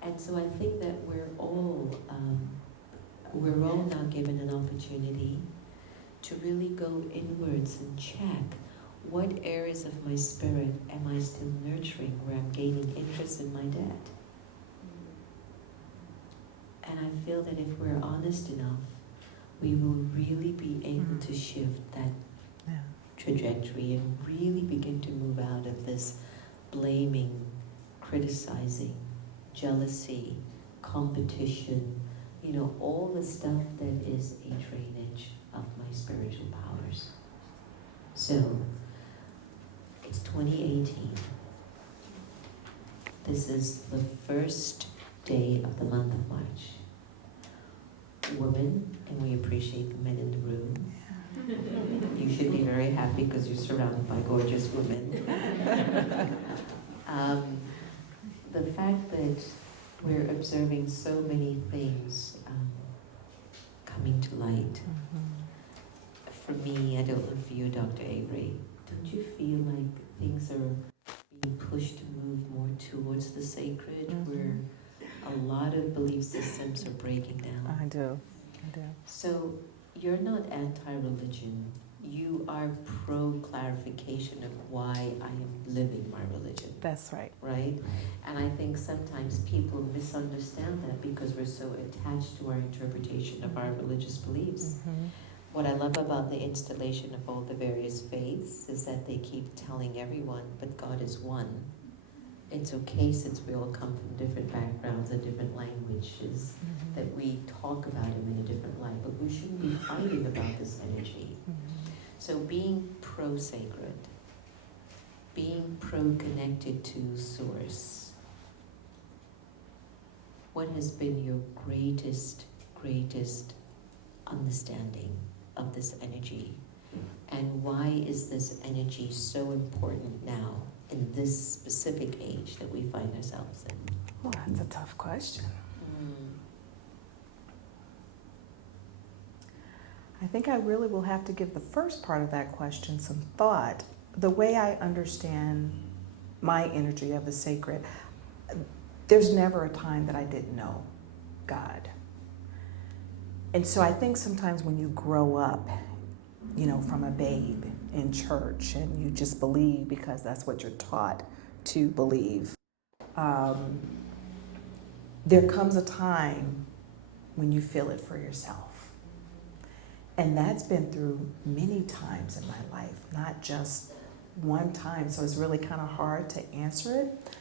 And so I think that we're all now given an opportunity to really go inwards and check what areas of my spirit am I still nurturing where I'm gaining interest in my debt. And I feel that if we're honest enough, we will really be able to shift that trajectory and really begin to move out of this blaming, criticizing, jealousy, competition, you know, all the stuff that is a drainage of my spiritual powers. So, it's 2018. This is the first day of the month of March. Women, and we appreciate the men in the room. You should be very happy because you're surrounded by gorgeous women. The fact that we're observing so many things coming to light. For me, I don't know for you, Dr. Avery, don't you feel like things are being pushed to move more towards the sacred, where a lot of belief systems are breaking down? I do. So you're not anti-religion. You are pro-clarification of why I am living my religion. That's right. Right? And I think sometimes people misunderstand that because we're so attached to our interpretation of our religious beliefs. What I love about the installation of all the various faiths is that they keep telling everyone, but God is one. It's okay, since we all come from different backgrounds and different languages, that we talk about him in a different light, but we shouldn't be fighting about this energy. So being pro-sacred, being pro-connected to Source, what has been your greatest understanding of this energy? And why is this energy so important now in this specific age that we find ourselves in? Well, that's a tough question. I think I really will have to give the first part of that question some thought. The way I understand my energy of the sacred, there's never a time that I didn't know God. And so I think sometimes when you grow up, you know, from a babe in church and you just believe because that's what you're taught to believe, there comes a time when you feel it for yourself. And that's been through many times in my life, not just one time. So it's really kind of hard to answer it.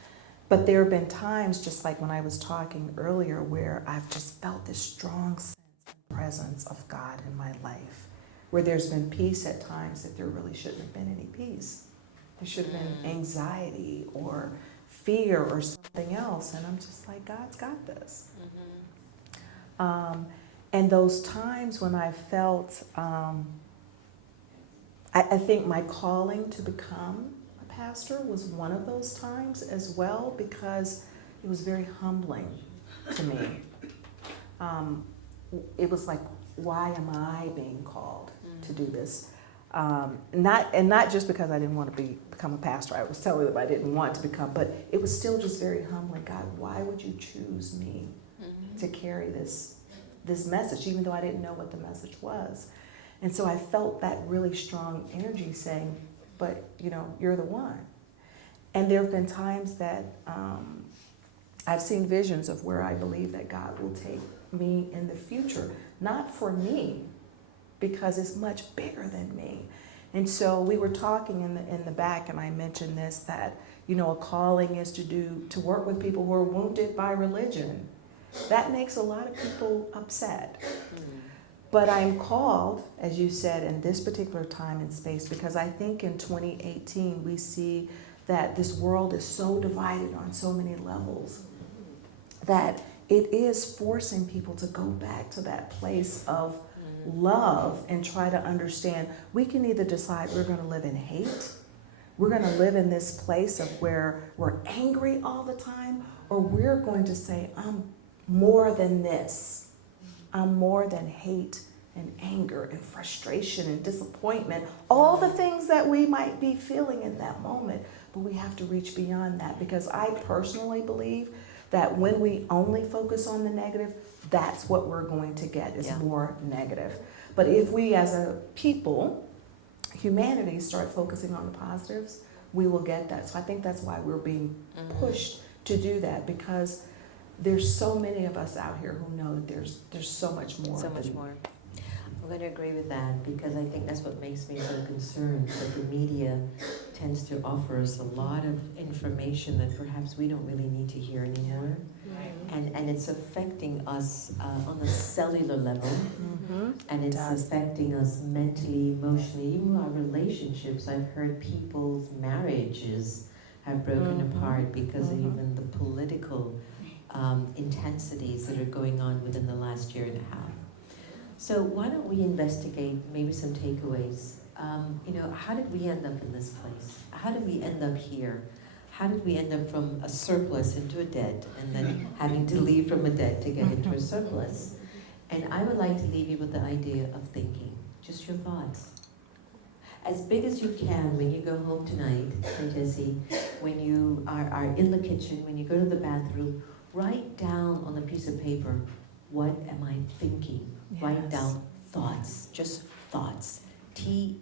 But there have been times, just like when I was talking earlier, where I've just felt this strong sense and presence of God in my life, where there's been peace at times that there really shouldn't have been any peace. There should have been anxiety or fear or something else. And I'm just like, God's got this. And those times when I felt, I think my calling to become a pastor was one of those times as well, because it was very humbling to me. It was like, why am I being called to do this? Not just because I didn't want to become a pastor. I was telling them I didn't want to become, but it was still just very humbling. God, why would you choose me to carry this message, even though I didn't know what the message was? And so I felt that really strong energy saying, but you know, you're the one. And there have been times that I've seen visions of where I believe that God will take me in the future, not for me, because it's much bigger than me. And so we were talking in the back, and I mentioned this, that, you know, a calling is to work with people who are wounded by religion. That makes a lot of people upset. But I'm called, as you said, in this particular time and space, because I think in 2018 we see that this world is so divided on so many levels that it is forcing people to go back to that place of love and try to understand. We can either decide we're going to live in hate, we're going to live in this place of where we're angry all the time, or we're going to say, I'm more than this. I'm more than hate and anger and frustration and disappointment, all the things that we might be feeling in that moment. But we have to reach beyond that, because I personally believe that when we only focus on the negative, that's what we're going to get, is more negative. But if we as a people, humanity, start focusing on the positives, we will get that. So I think that's why we're being pushed to do that, because there's so many of us out here who know that there's so much more. So much more. I'm going to agree with that, because I think that's what makes me so concerned, that the media tends to offer us a lot of information that perhaps we don't really need to hear anymore. And it's affecting us on a cellular level, and it's affecting us mentally, emotionally, even our relationships. I've heard people's marriages have broken apart because of even the political intensities that are going on within the last year and a half. So why don't we investigate maybe some takeaways? How did we end up in this place? How did we end up here? How did we end up from a surplus into a debt, and then having to leave from a debt to get into a surplus? And I would like to leave you with the idea of thinking, just your thoughts. As big as you can when you go home tonight, Jesse, when you are in the kitchen, when you go to the bathroom, write down on a piece of paper, what am I thinking? Yes. Write down thoughts, just thoughts. THOUGHTS.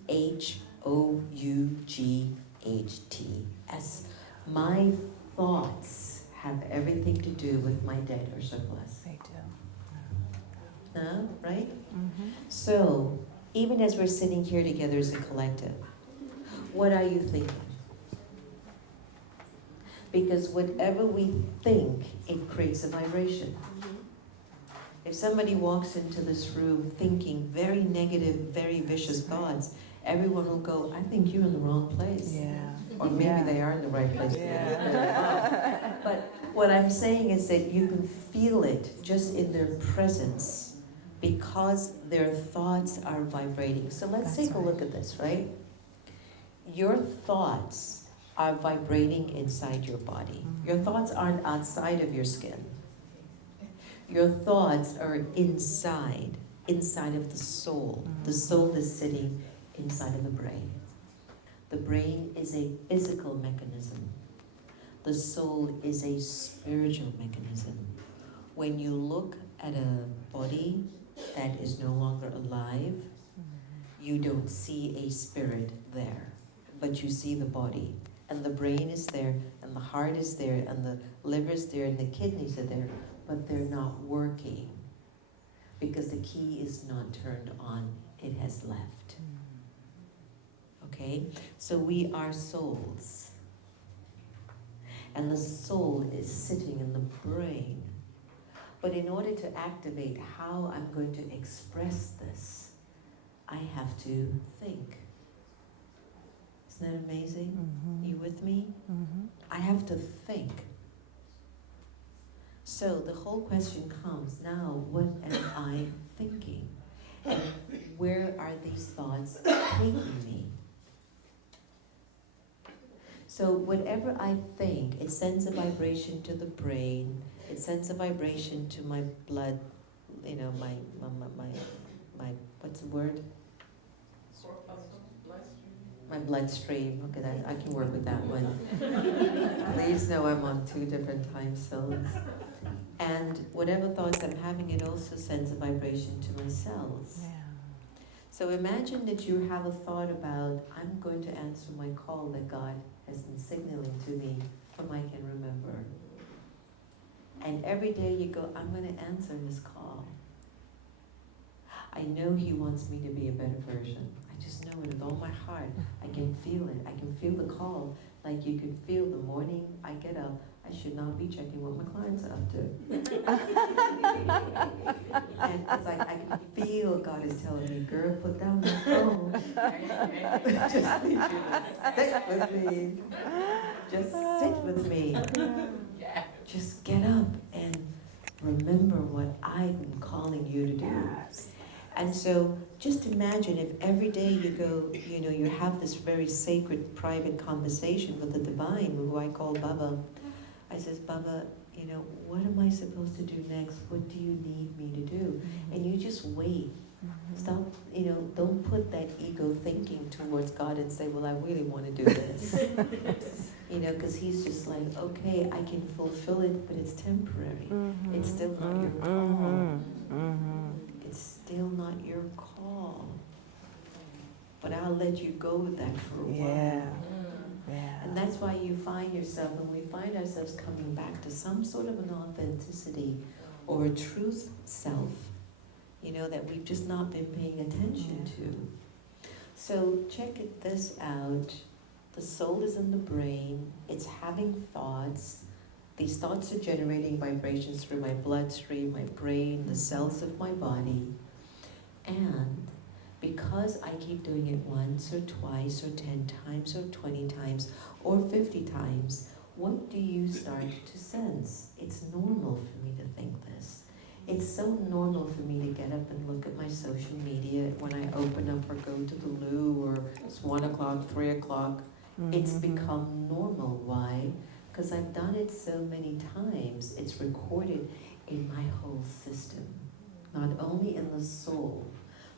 My thoughts have everything to do with my debt or surplus. They do. No, right? So, even as we're sitting here together as a collective, what are you thinking? Because whatever we think, it creates a vibration. If somebody walks into this room thinking very negative, very vicious thoughts, everyone will go, I think you're in the wrong place. Yeah. Or maybe they are in the right place. Yeah. But what I'm saying is that you can feel it just in their presence because their thoughts are vibrating. So let's That's take a look at this, right? Your thoughts are vibrating inside your body. Your thoughts aren't outside of your skin. Your thoughts are inside of the soul. The soul is sitting inside of the brain. The brain is a physical mechanism. The soul is a spiritual mechanism. When you look at a body that is no longer alive, you don't see a spirit there, but you see the body. And the brain is there, and the heart is there, and the liver is there, and the kidneys are there, but they're not working because the key is not turned on, it has left. Okay? So we are souls. And the soul is sitting in the brain. But in order to activate how I'm going to express this, I have to think. Isn't that amazing? You with me? I have to think. So the whole question comes, now what am I thinking? And where are these thoughts taking me? So whatever I think, it sends a vibration to the brain, it sends a vibration to my blood, you know, my what's the word? My bloodstream. Okay, that, I can work with that one. Please know I'm on 2 different time zones. And whatever thoughts I'm having, it also sends a vibration to my cells. Yeah. So imagine that you have a thought about, I'm going to answer my call that God has been signaling to me from I can remember. And every day you go, I'm going to answer this call. I know He wants me to be a better version. I just know it with all my heart. I can feel it. I can feel the call. Like you can feel the morning I get up, I should not be checking what my clients are up to. And it's like I can feel God is telling me, girl, put down that phone. Just need you to sit with me. Just sit with me. Just get up and remember what I'm calling you to do. And so just imagine if every day you go, you know, you have this very sacred, private conversation with the divine, who I call Baba. I says, Baba, you know, what am I supposed to do next? What do you need me to do? And you just wait. Stop, you know, don't put that ego thinking towards God and say, well, I really want to do this. You know, because He's just like, okay, I can fulfill it, but it's temporary. It's still not your call. It's still not your call. But I'll let you go with that for a while. Yeah. And that's why you find yourself, when we find ourselves coming back to some sort of an authenticity or a truth self, you know, that we've just not been paying attention to. So check this out. The soul is in the brain. It's having thoughts. These thoughts are generating vibrations through my bloodstream, my brain, the cells of my body. And because I keep doing it once or twice or 10 times or 20 times or 50 times, what do you start to sense? It's normal for me to think this. It's so normal for me to get up and look at my social media when I open up or go to the loo, or it's 1 o'clock, 3 o'clock. It's become normal. Why? Because I've done it so many times, it's recorded in my whole system. Not only in the soul,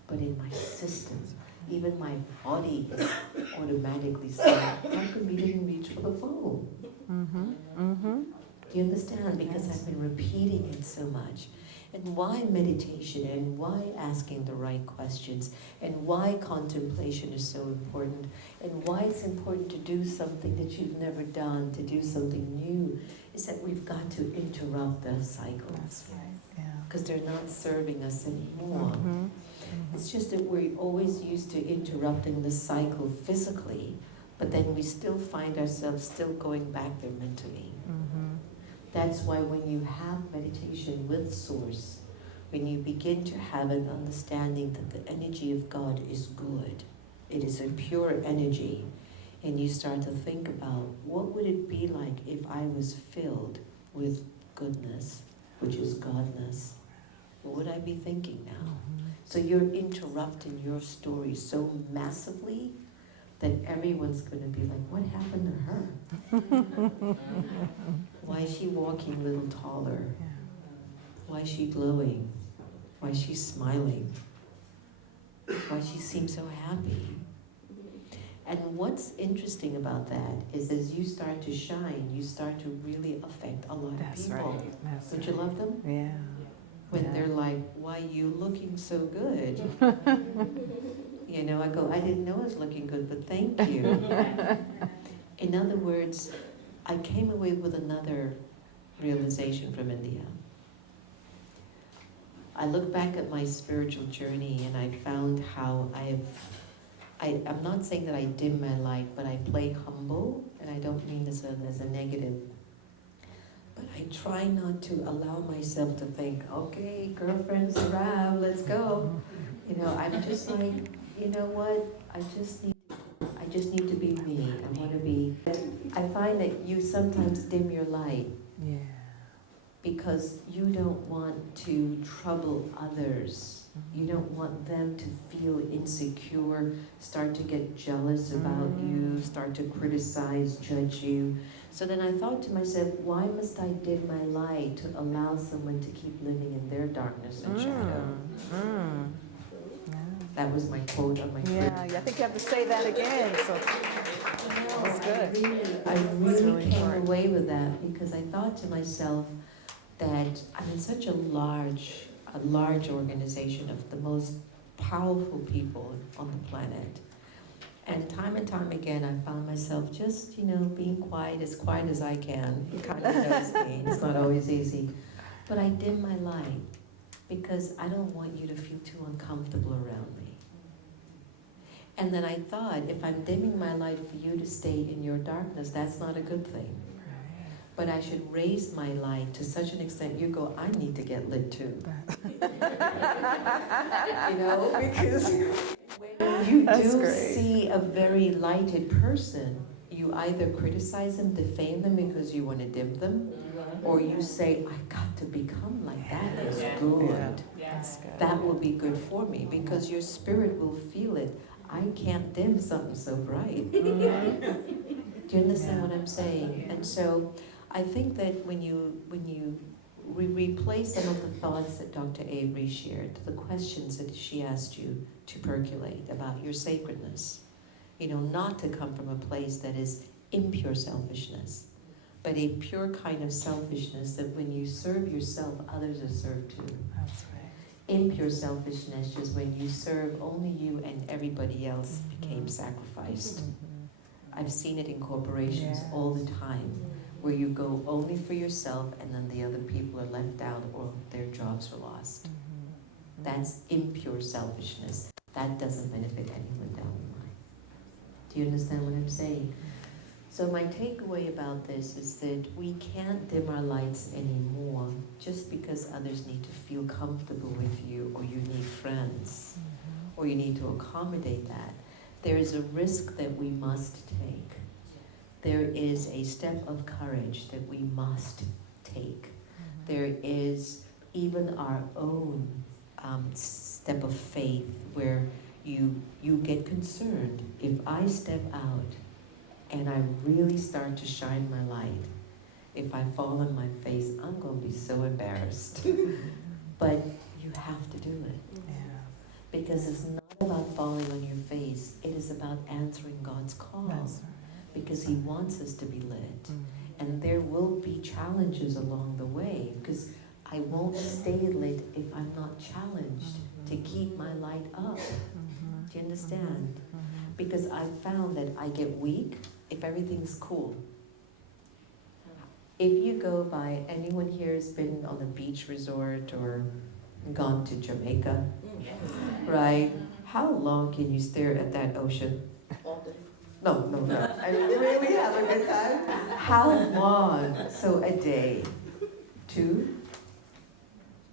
but in my system. Even my body is automatically saying, how come you didn't reach for the phone? Do you understand? Because I've been repeating it so much. And why meditation, and why asking the right questions, and why contemplation is so important, and why it's important to do something that you've never done, to do something new, is that we've got to interrupt those cycles. Because they're not serving us anymore. It's just that we're always used to interrupting the cycle physically, but then we still find ourselves still going back there mentally. That's why when you have meditation with Source, when you begin to have an understanding that the energy of God is good, It is a pure energy. And you start to think about, what would it be like if I was filled with goodness, which is godness? What would I be thinking now? So you're interrupting your story so massively that everyone's going to be like, what happened to her? Why is she walking a little taller? Why is she glowing? Why is she smiling? Why she seems so happy? And what's interesting about that is as you start to shine, you start to really affect a lot of people. Don't you love them? Yeah. When they're like, why are you looking so good? You know, I go, I didn't know I was looking good, but thank you. In other words, I came away with another realization from India. I look back at my spiritual journey and I found how I'm not saying that I dim my light, but I play humble, and I don't mean this as a negative. But I try not to allow myself to think, okay, girlfriends around, let's go. You know, I'm just like, you know what? I just need to be me. I want to be. I find that you sometimes dim your light. Yeah. Because you don't want to trouble others. You don't want them to feel insecure, start to get jealous about you, start to criticize, judge you. So then I thought to myself, why must I dim my light to allow someone to keep living in their darkness and shadow? That was my quote on my Yeah, I think you have to say that again. So that's good. I really came away with that because I thought to myself that I'm in such a large organization of the most powerful people on the planet. And time again, I found myself just, being quiet as I can. He kind of knows me. It's not always easy. But I dim my light because I don't want you to feel too uncomfortable around me. And then I thought, if I'm dimming my light for you to stay in your darkness, that's not a good thing. But I should raise my light to such an extent you go, I need to get lit too. Because when you do see a very lighted person, you either criticize them, defame them because you want to dim them, or you say, I got to become like that. That's good. That will be good for me because your spirit will feel it. I can't dim something so bright. Do you understand what I'm saying? And so I think that when you replay some of the thoughts that Dr. Avery shared, the questions that she asked you to percolate about your sacredness, not to come from a place that is impure selfishness, but a pure kind of selfishness that when you serve yourself, others are served too. That's right. Impure selfishness is when you serve only you and everybody else became sacrificed. I've seen it in corporations all the time, where you go only for yourself and then the other people are left out or their jobs are lost. That's impure selfishness. That doesn't benefit anyone down the line. Do you understand what I'm saying? So my takeaway about this is that we can't dim our lights anymore just because others need to feel comfortable with you, or you need friends, or you need to accommodate that. There is a risk that we must take. There is a step of courage that we must take. There is even our own step of faith where you get concerned. If I step out and I really start to shine my light, if I fall on my face, I'm going to be so embarrassed. But you have to do it. Because it's not about falling on your face. It is about answering God's call. Because He wants us to be lit. And there will be challenges along the way, because I won't stay lit if I'm not challenged to keep my light up. Do you understand? Because I've found that I get weak if everything's cool. If you go by, anyone here has been on a beach resort or gone to Jamaica, right? How long can you stare at that ocean? No. I really have a good time. How long? So a day, 2,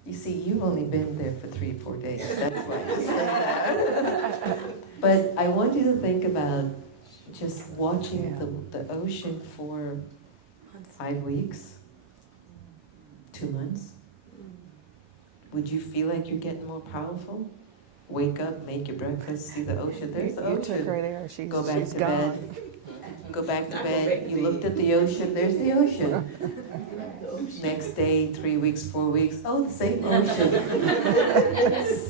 You see, you've only been there for 3-4 days. That's why you said that. But I want you to think about just watching the ocean for 5 weeks, 2 months. Would you feel like you're getting more powerful? Wake up, make your breakfast, see the ocean. There's the You took ocean. her there. Go back She's to gone. bed. Go back to bed. You looked at the ocean. There's the ocean. Next day, 3 weeks, 4 weeks. Oh, the same ocean.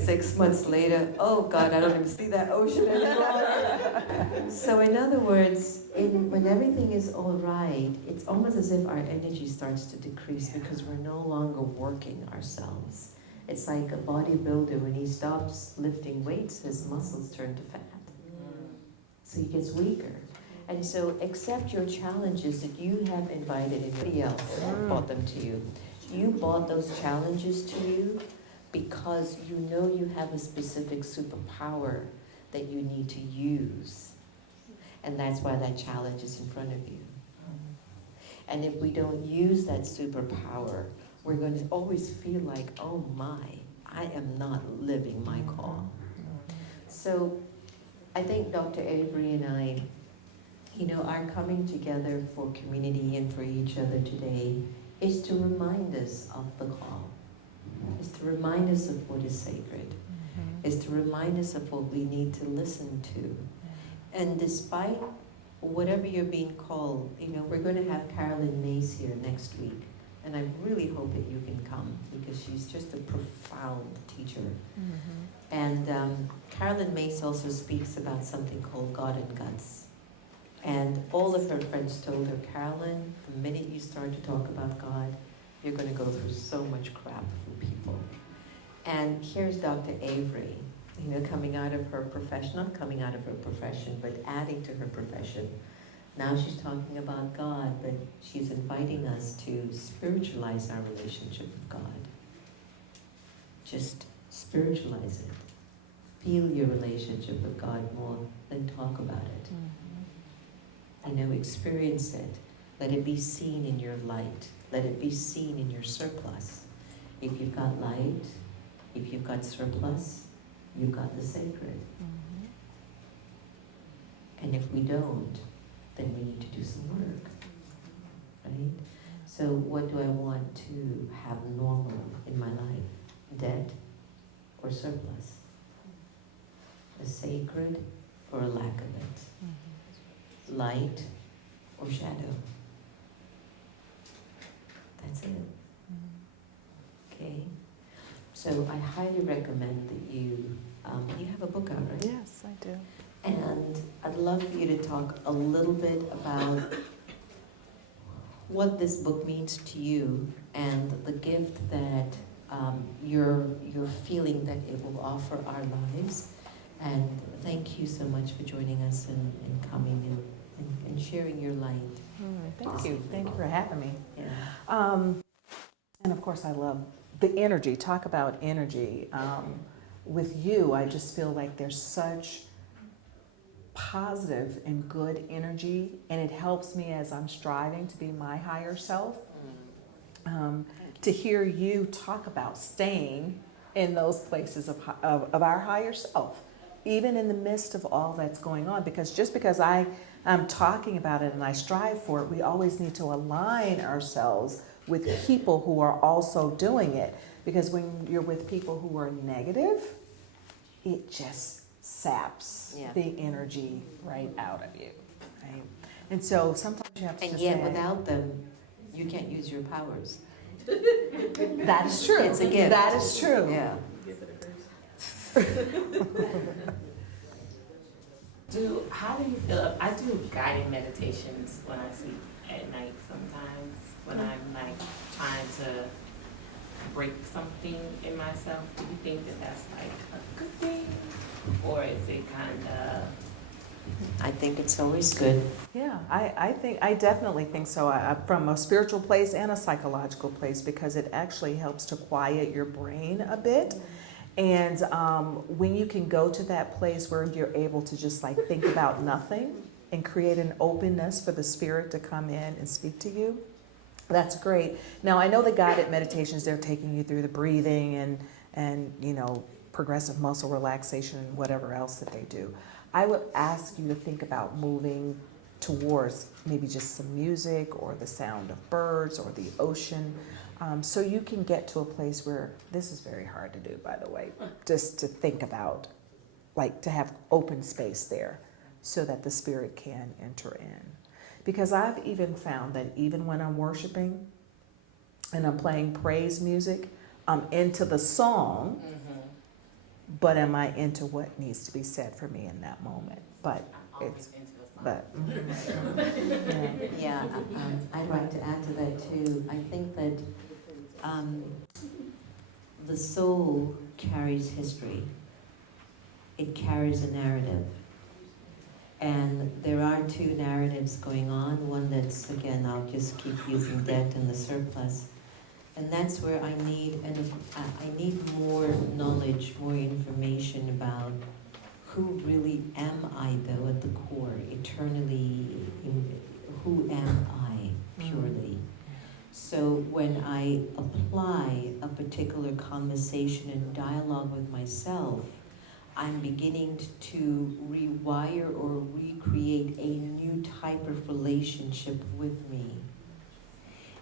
6 months later. Oh God, I don't even see that ocean anymore. So in other words, when everything is all right, it's almost as if our energy starts to decrease because we're no longer working ourselves. It's like a bodybuilder, when he stops lifting weights, his muscles turn to fat. So he gets weaker. And so accept your challenges that you have invited anybody else brought them to you. You brought those challenges to you because you know you have a specific superpower that you need to use. And that's why that challenge is in front of you. And if we don't use that superpower, we're going to always feel like, oh my, I am not living my call. So I think Dr. Avery and I, our coming together for community and for each other today is to remind us of the call, is to remind us of what is sacred, is to remind us of what we need to listen to. And despite whatever you're being called, we're going to have Terrlyn Mace here next week. And I really hope that you can come because she's just a profound teacher. And Terrlyn Mace also speaks about something called God and Guts. And all of her friends told her, Terrlyn, the minute you start to talk about God, you're going to go through so much crap from people. And here's Dr. Avery, coming out of her profession, not coming out of her profession, but adding to her profession. Now she's talking about God, but she's inviting us to spiritualize our relationship with God. Just spiritualize it. Feel your relationship with God more than talk about it. Experience it. Let it be seen in your light. Let it be seen in your surplus. If you've got light, if you've got surplus, you've got the sacred. And if we don't, then we need to do some work, right? So what do I want to have normal in my life? Debt or surplus? A sacred or a lack of it? Light or shadow? That's it. Okay? So I highly recommend that you have a book out, right? Yes, I do. And I'd love for you to talk a little bit about what this book means to you and the gift that you're feeling that it will offer our lives. And thank you so much for joining us and coming and sharing your light. Thank you. Thank you for having me. Yeah. And of course, I love the energy. Talk about energy. With you, I just feel like there's such positive and good energy, and it helps me as I'm striving to be my higher self. To hear you talk about staying in those places of our higher self, even in the midst of all that's going on, because just because I am talking about it and I strive for it, we always need to align ourselves with people who are also doing it, because when you're with people who are negative, it just saps the energy right out of you, right? And so sometimes you have to And just yet say, without them, you can't use your powers. that is true. It's a gift. That is true. Yeah. How do you feel? I do guided meditations when I sleep at night sometimes, when I'm like trying to break something in myself. Do you think that that's like a good thing? Or is it kind of... I think it's always good. Yeah, I definitely think so. From a spiritual place and a psychological place, because it actually helps to quiet your brain a bit. And when you can go to that place where you're able to just like think about nothing and create an openness for the spirit to come in and speak to you, That's great. Now, I know the guided meditations, they're taking you through the breathing and you know, progressive muscle relaxation and whatever else that they do. I would ask you to think about moving towards maybe just some music or the sound of birds or the ocean, so you can get to a place where, this is very hard to do, by the way, just to think about, like to have open space there so that the spirit can enter in. Because I've even found that even when I'm worshiping and I'm playing praise music, I'm into the song, but am I into what needs to be said for me in that moment? But it's, but, Yeah, I'd like to add to that too. I think that the soul carries history. It carries a narrative. And there are two narratives going on. One that's, again, I'll just keep using debt and the surplus. And that's where I need more knowledge, more information about who really am I, though, at the core, eternally, who am I, purely. So when I apply a particular conversation and dialogue with myself, I'm beginning to rewire or recreate a new type of relationship with me.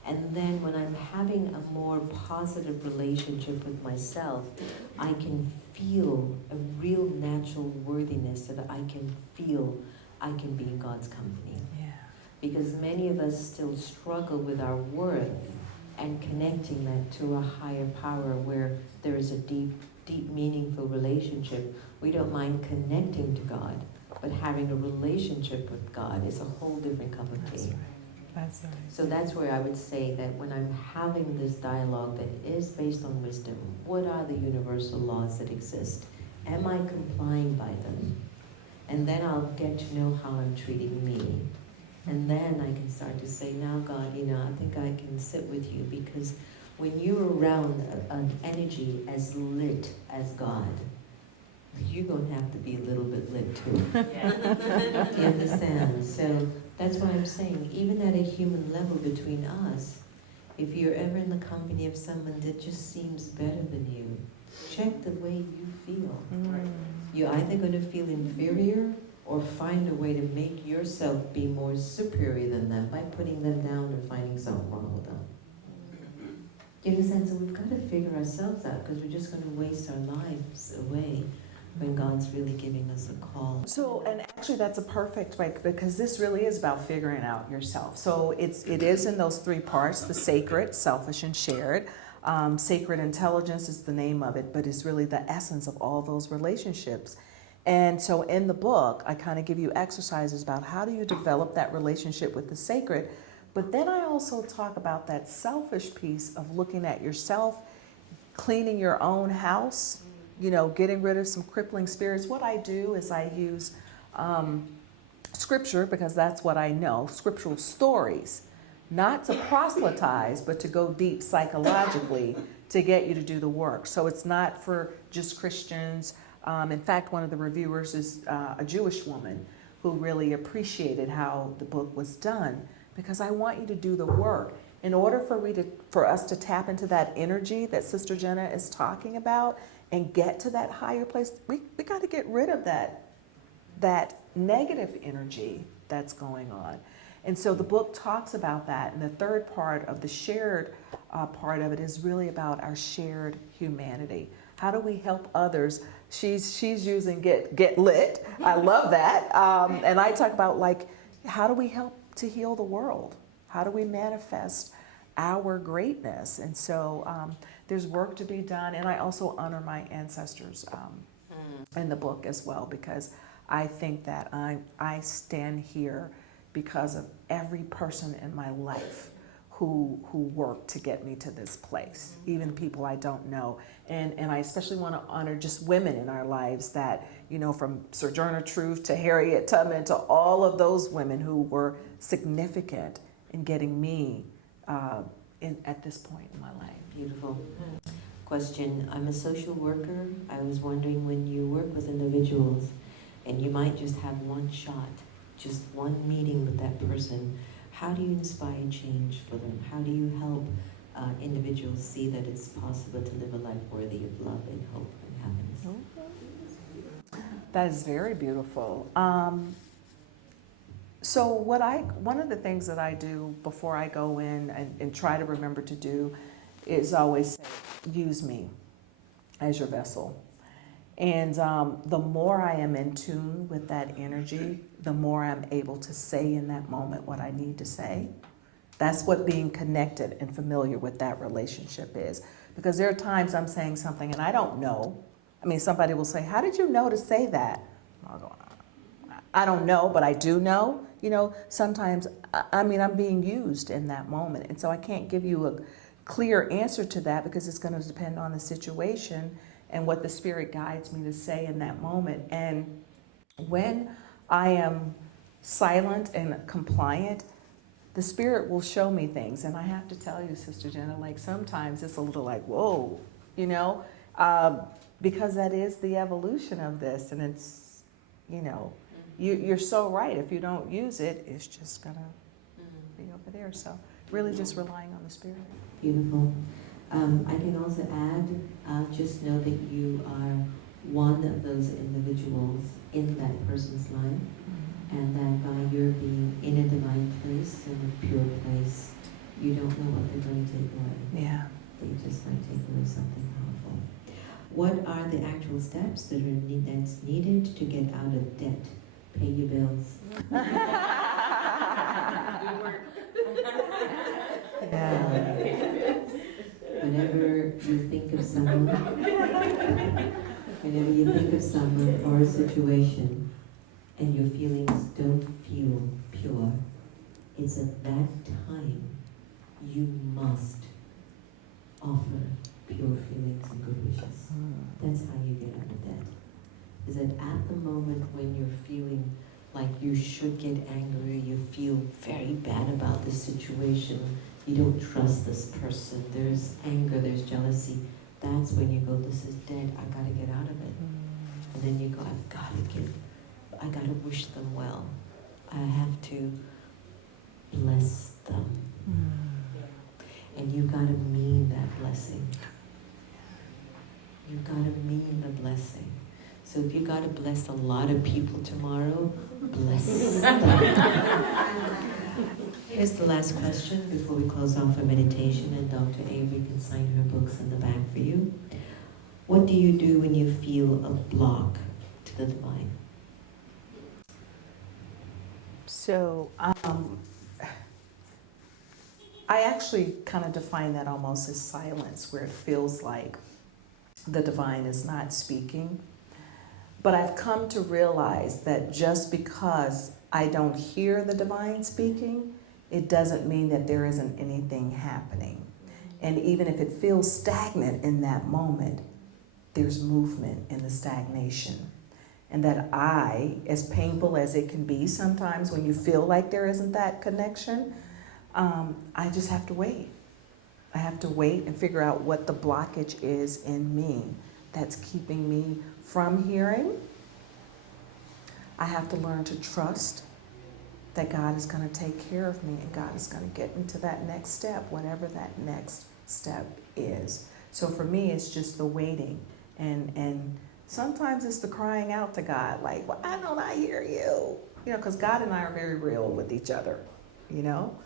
And then when I'm having a more positive relationship with myself, I can feel a real natural worthiness that I can feel I can be in God's company. yeah. Because many of us still struggle with our worth and connecting that to a higher power where there is a deep, meaningful relationship. We don't mind connecting to God, but having a relationship with God is a whole different cup of tea. That's right. So that's where I would say that when I'm having this dialogue that is based on wisdom, what are the universal laws that exist? Am I complying by them? And then I'll get to know how I'm treating me. And then I can start to say, now God, you know, I think I can sit with you, because when you're around an energy as lit as God, you're going to have to be a little bit lit too. Do you understand? So that's why I'm saying, even at a human level between us, if you're ever in the company of someone that just seems better than you, check the way you feel. You're either going to feel inferior or find a way to make yourself be more superior than them by putting them down or finding something wrong with them. You understand? So we've got to figure ourselves out, because we're just going to waste our lives away when God's really giving us a call. So, and actually that's a perfect, like, because this really is about figuring out yourself. So it is in those three parts: the sacred, selfish, and shared. Sacred intelligence is the name of it, but it's really the essence of all those relationships. And so in the book, I kind of give you exercises about how do you develop that relationship with the sacred. But then I also talk about that selfish piece of looking at yourself, cleaning your own house, you know, getting rid of some crippling spirits. What I do is I use scripture, because that's what I know, scriptural stories, not to proselytize, but to go deep psychologically to get you to do the work. So it's not for just Christians. In fact, one of the reviewers is a Jewish woman who really appreciated how the book was done, because I want you to do the work. In order for us to tap into that energy that Sister Jenna is talking about and get to that higher place, we got to get rid of that negative energy that's going on. And so the book talks about that. And the third part of the shared part of it is really about our shared humanity. How do we help others? She's using get lit. I love that. And I talk about, like, how do we help to heal the world? How do we manifest our greatness? And so there's work to be done. And I also honor my ancestors in the book as well, because I think that I stand here because of every person in my life who worked to get me to this place, even people I don't know. And I especially want to honor just women in our lives that, you know, from Sojourner Truth to Harriet Tubman to all of those women who were significant in getting me at this point in my life. Beautiful. Question. I'm a social worker. I was wondering, when you work with individuals and you might just have one shot, just one meeting with that person, how do you inspire change for them? How do you help individuals see that it's possible to live a life worthy of love and hope and happiness? That is very beautiful. So one of the things that I do before I go in and try to remember to do is always say, use me as your vessel. And the more I am in tune with that energy, the more I'm able to say in that moment what I need to say. That's what being connected and familiar with that relationship is. Because there are times I'm saying something and I don't know. I mean, somebody will say, how did you know to say that? I'll go, I don't know, but I do know. You know, sometimes, I'm being used in that moment. And so I can't give you a clear answer to that because it's going to depend on the situation and what the Spirit guides me to say in that moment. And when I am silent and compliant, the Spirit will show me things. And I have to tell you, Sister Jenna, like sometimes it's a little like, whoa, you know, because that is the evolution of this. And it's, you know, you're so right. If you don't use it, it's just going to be over there. So really just relying on the Spirit. Beautiful. I can also add, just know that you are one of those individuals in that person's life, and that by your being in a divine place, in a pure place, you don't know what they're going to take away. Yeah. They just might take away something powerful. What are the actual steps that's needed to get out of debt? Pay your bills. Yeah. Whenever you think of someone, or a situation, and your feelings don't feel pure, it's at that time you must offer pure feelings and good wishes. That's how you get out of debt. Is that at the moment when you're feeling like you should get angry, you feel very bad about the situation, you don't trust this person, there's anger, there's jealousy, that's when you go, this is dead, I gotta get out of it. And then you go, I gotta wish them well. I have to bless them. And you gotta mean that blessing. You gotta mean the blessing. So if you gotta bless a lot of people tomorrow, bless them. Here's the last question before we close off our meditation, and Dr. Avery can sign her books in the back for you. What do you do when you feel a block to the divine? So I actually kind of define that almost as silence, where it feels like the divine is not speaking. But I've come to realize that just because I don't hear the divine speaking, it doesn't mean that there isn't anything happening. And even if it feels stagnant in that moment, there's movement in the stagnation. And that as painful as it can be sometimes when you feel like there isn't that connection, I just have to wait. I have to wait and figure out what the blockage is in me that's keeping me from hearing. I have to learn to trust that God is going to take care of me and God is going to get me to that next step, whatever that next step is. So for me, it's just the waiting. And sometimes it's the crying out to God, like, why don't I hear you? You know, because God and I are very real with each other, you know?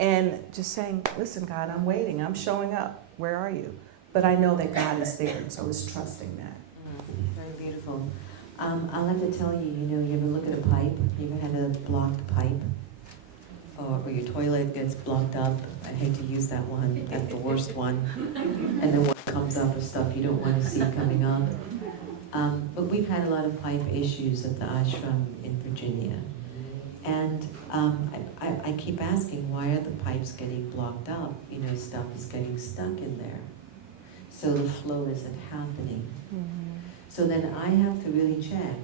And just saying, listen, God, I'm waiting. I'm showing up. Where are you? But I know that God is there, so it's trusting that. Very beautiful. I'll have to tell you, you ever look at a pipe? You ever had a blocked pipe? Or your toilet gets blocked up? I hate to use that one. That's the worst one. And then what comes up is stuff you don't want to see coming up. But we've had a lot of pipe issues at the ashram in Virginia. And I keep asking, why are the pipes getting blocked up? Stuff is getting stuck in there. So the flow isn't happening. So then I have to really check,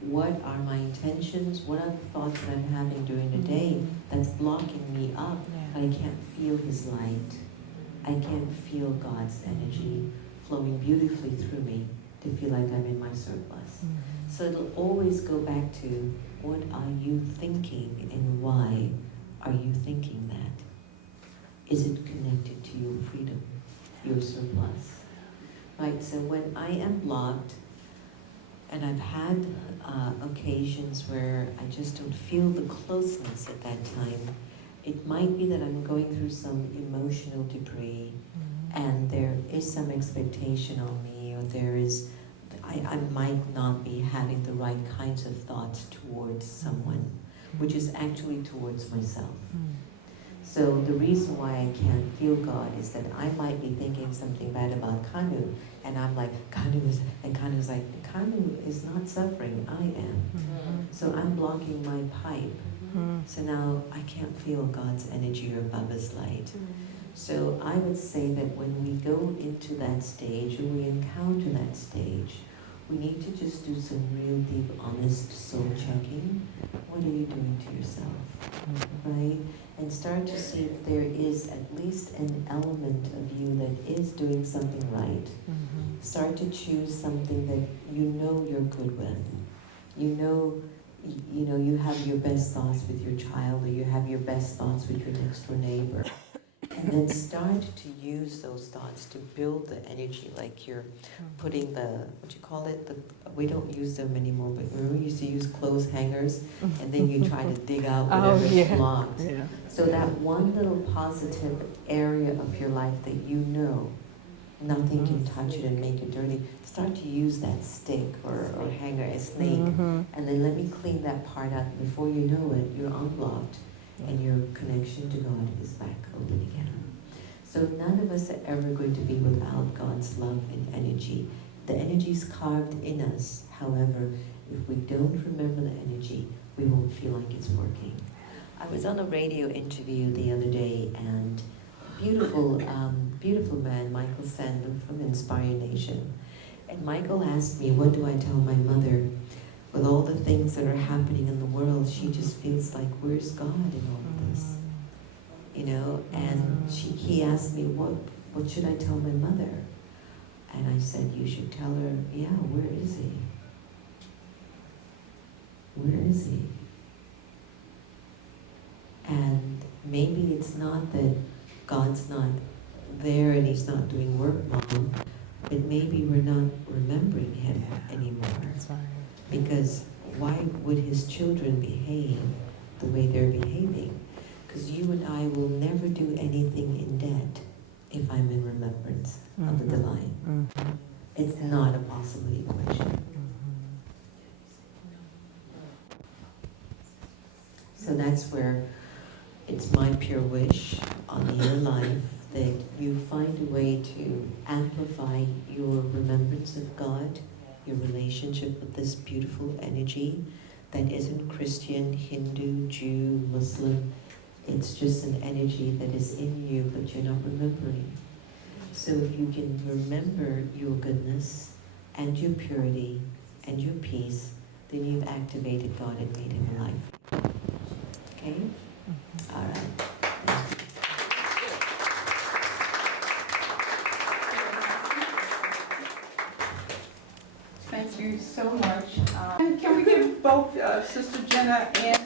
what are my intentions? What are the thoughts that I'm having during the day that's blocking me up? I can't feel His light. I can't feel God's energy flowing beautifully through me to feel like I'm in my surplus. So it'll always go back to, what are you thinking and why Are you thinking that? Is it connected to your freedom, your surplus? Right, so when I am blocked, and I've had occasions where I just don't feel the closeness at that time, it might be that I'm going through some emotional debris, and there is some expectation on me, or I might not be having the right kinds of thoughts towards someone, which is actually towards myself. So the reason why I can't feel God is that I might be thinking something bad about Kanu, and I'm like, Kanu's like, Kanu is not suffering, I am. So I'm blocking my pipe. So now I can't feel God's energy or Baba's light. So I would say that when we go into that stage, or we encounter that stage, we need to just do some real deep, honest soul checking. What are you doing to yourself, right? And start to see if there is at least an element of you that is doing something right. Start to choose something that you know you're good with. You know, you have your best thoughts with your child, or you have your best thoughts with your next door neighbor. And then start to use those thoughts to build the energy, like you're putting we don't use them anymore, but remember we used to use clothes hangers, and then you try to dig out whatever's blocked. Yeah. So that one little positive area of your life that you know nothing can touch it and make it dirty, start to use that stick or hanger, a snake, and then let me clean that part out. Before you know it, you're unblocked, and your connection to God is back open again. So none of us are ever going to be without God's love and energy. The energy is carved in us. However, if we don't remember the energy, we won't feel like it's working. I was on a radio interview the other day, and beautiful man, Michael Sandler from Inspire Nation. And Michael asked me, what do I tell my mother? With all the things that are happening in the world, she just feels like, where's God in all of this? And he asked me, what should I tell my mother? And I said, you should tell her, yeah, where is he? Where is he? And maybe it's not that God's not there and he's not doing work, Mom, but maybe we're not remembering him anymore. That's right. Because why would his children behave the way they're behaving? Because you and I will never do anything in debt if I'm in remembrance of the divine. It's not a possible equation. So that's where it's my pure wish on your life that you find a way to amplify your remembrance of God, your relationship with this beautiful energy that isn't Christian, Hindu, Jew, Muslim. It's just an energy that is in you, but you're not remembering. So if you can remember your goodness and your purity and your peace, then you've activated God and made him alive. Okay? All right. Thank you so much. And can we give both Sister Jenna and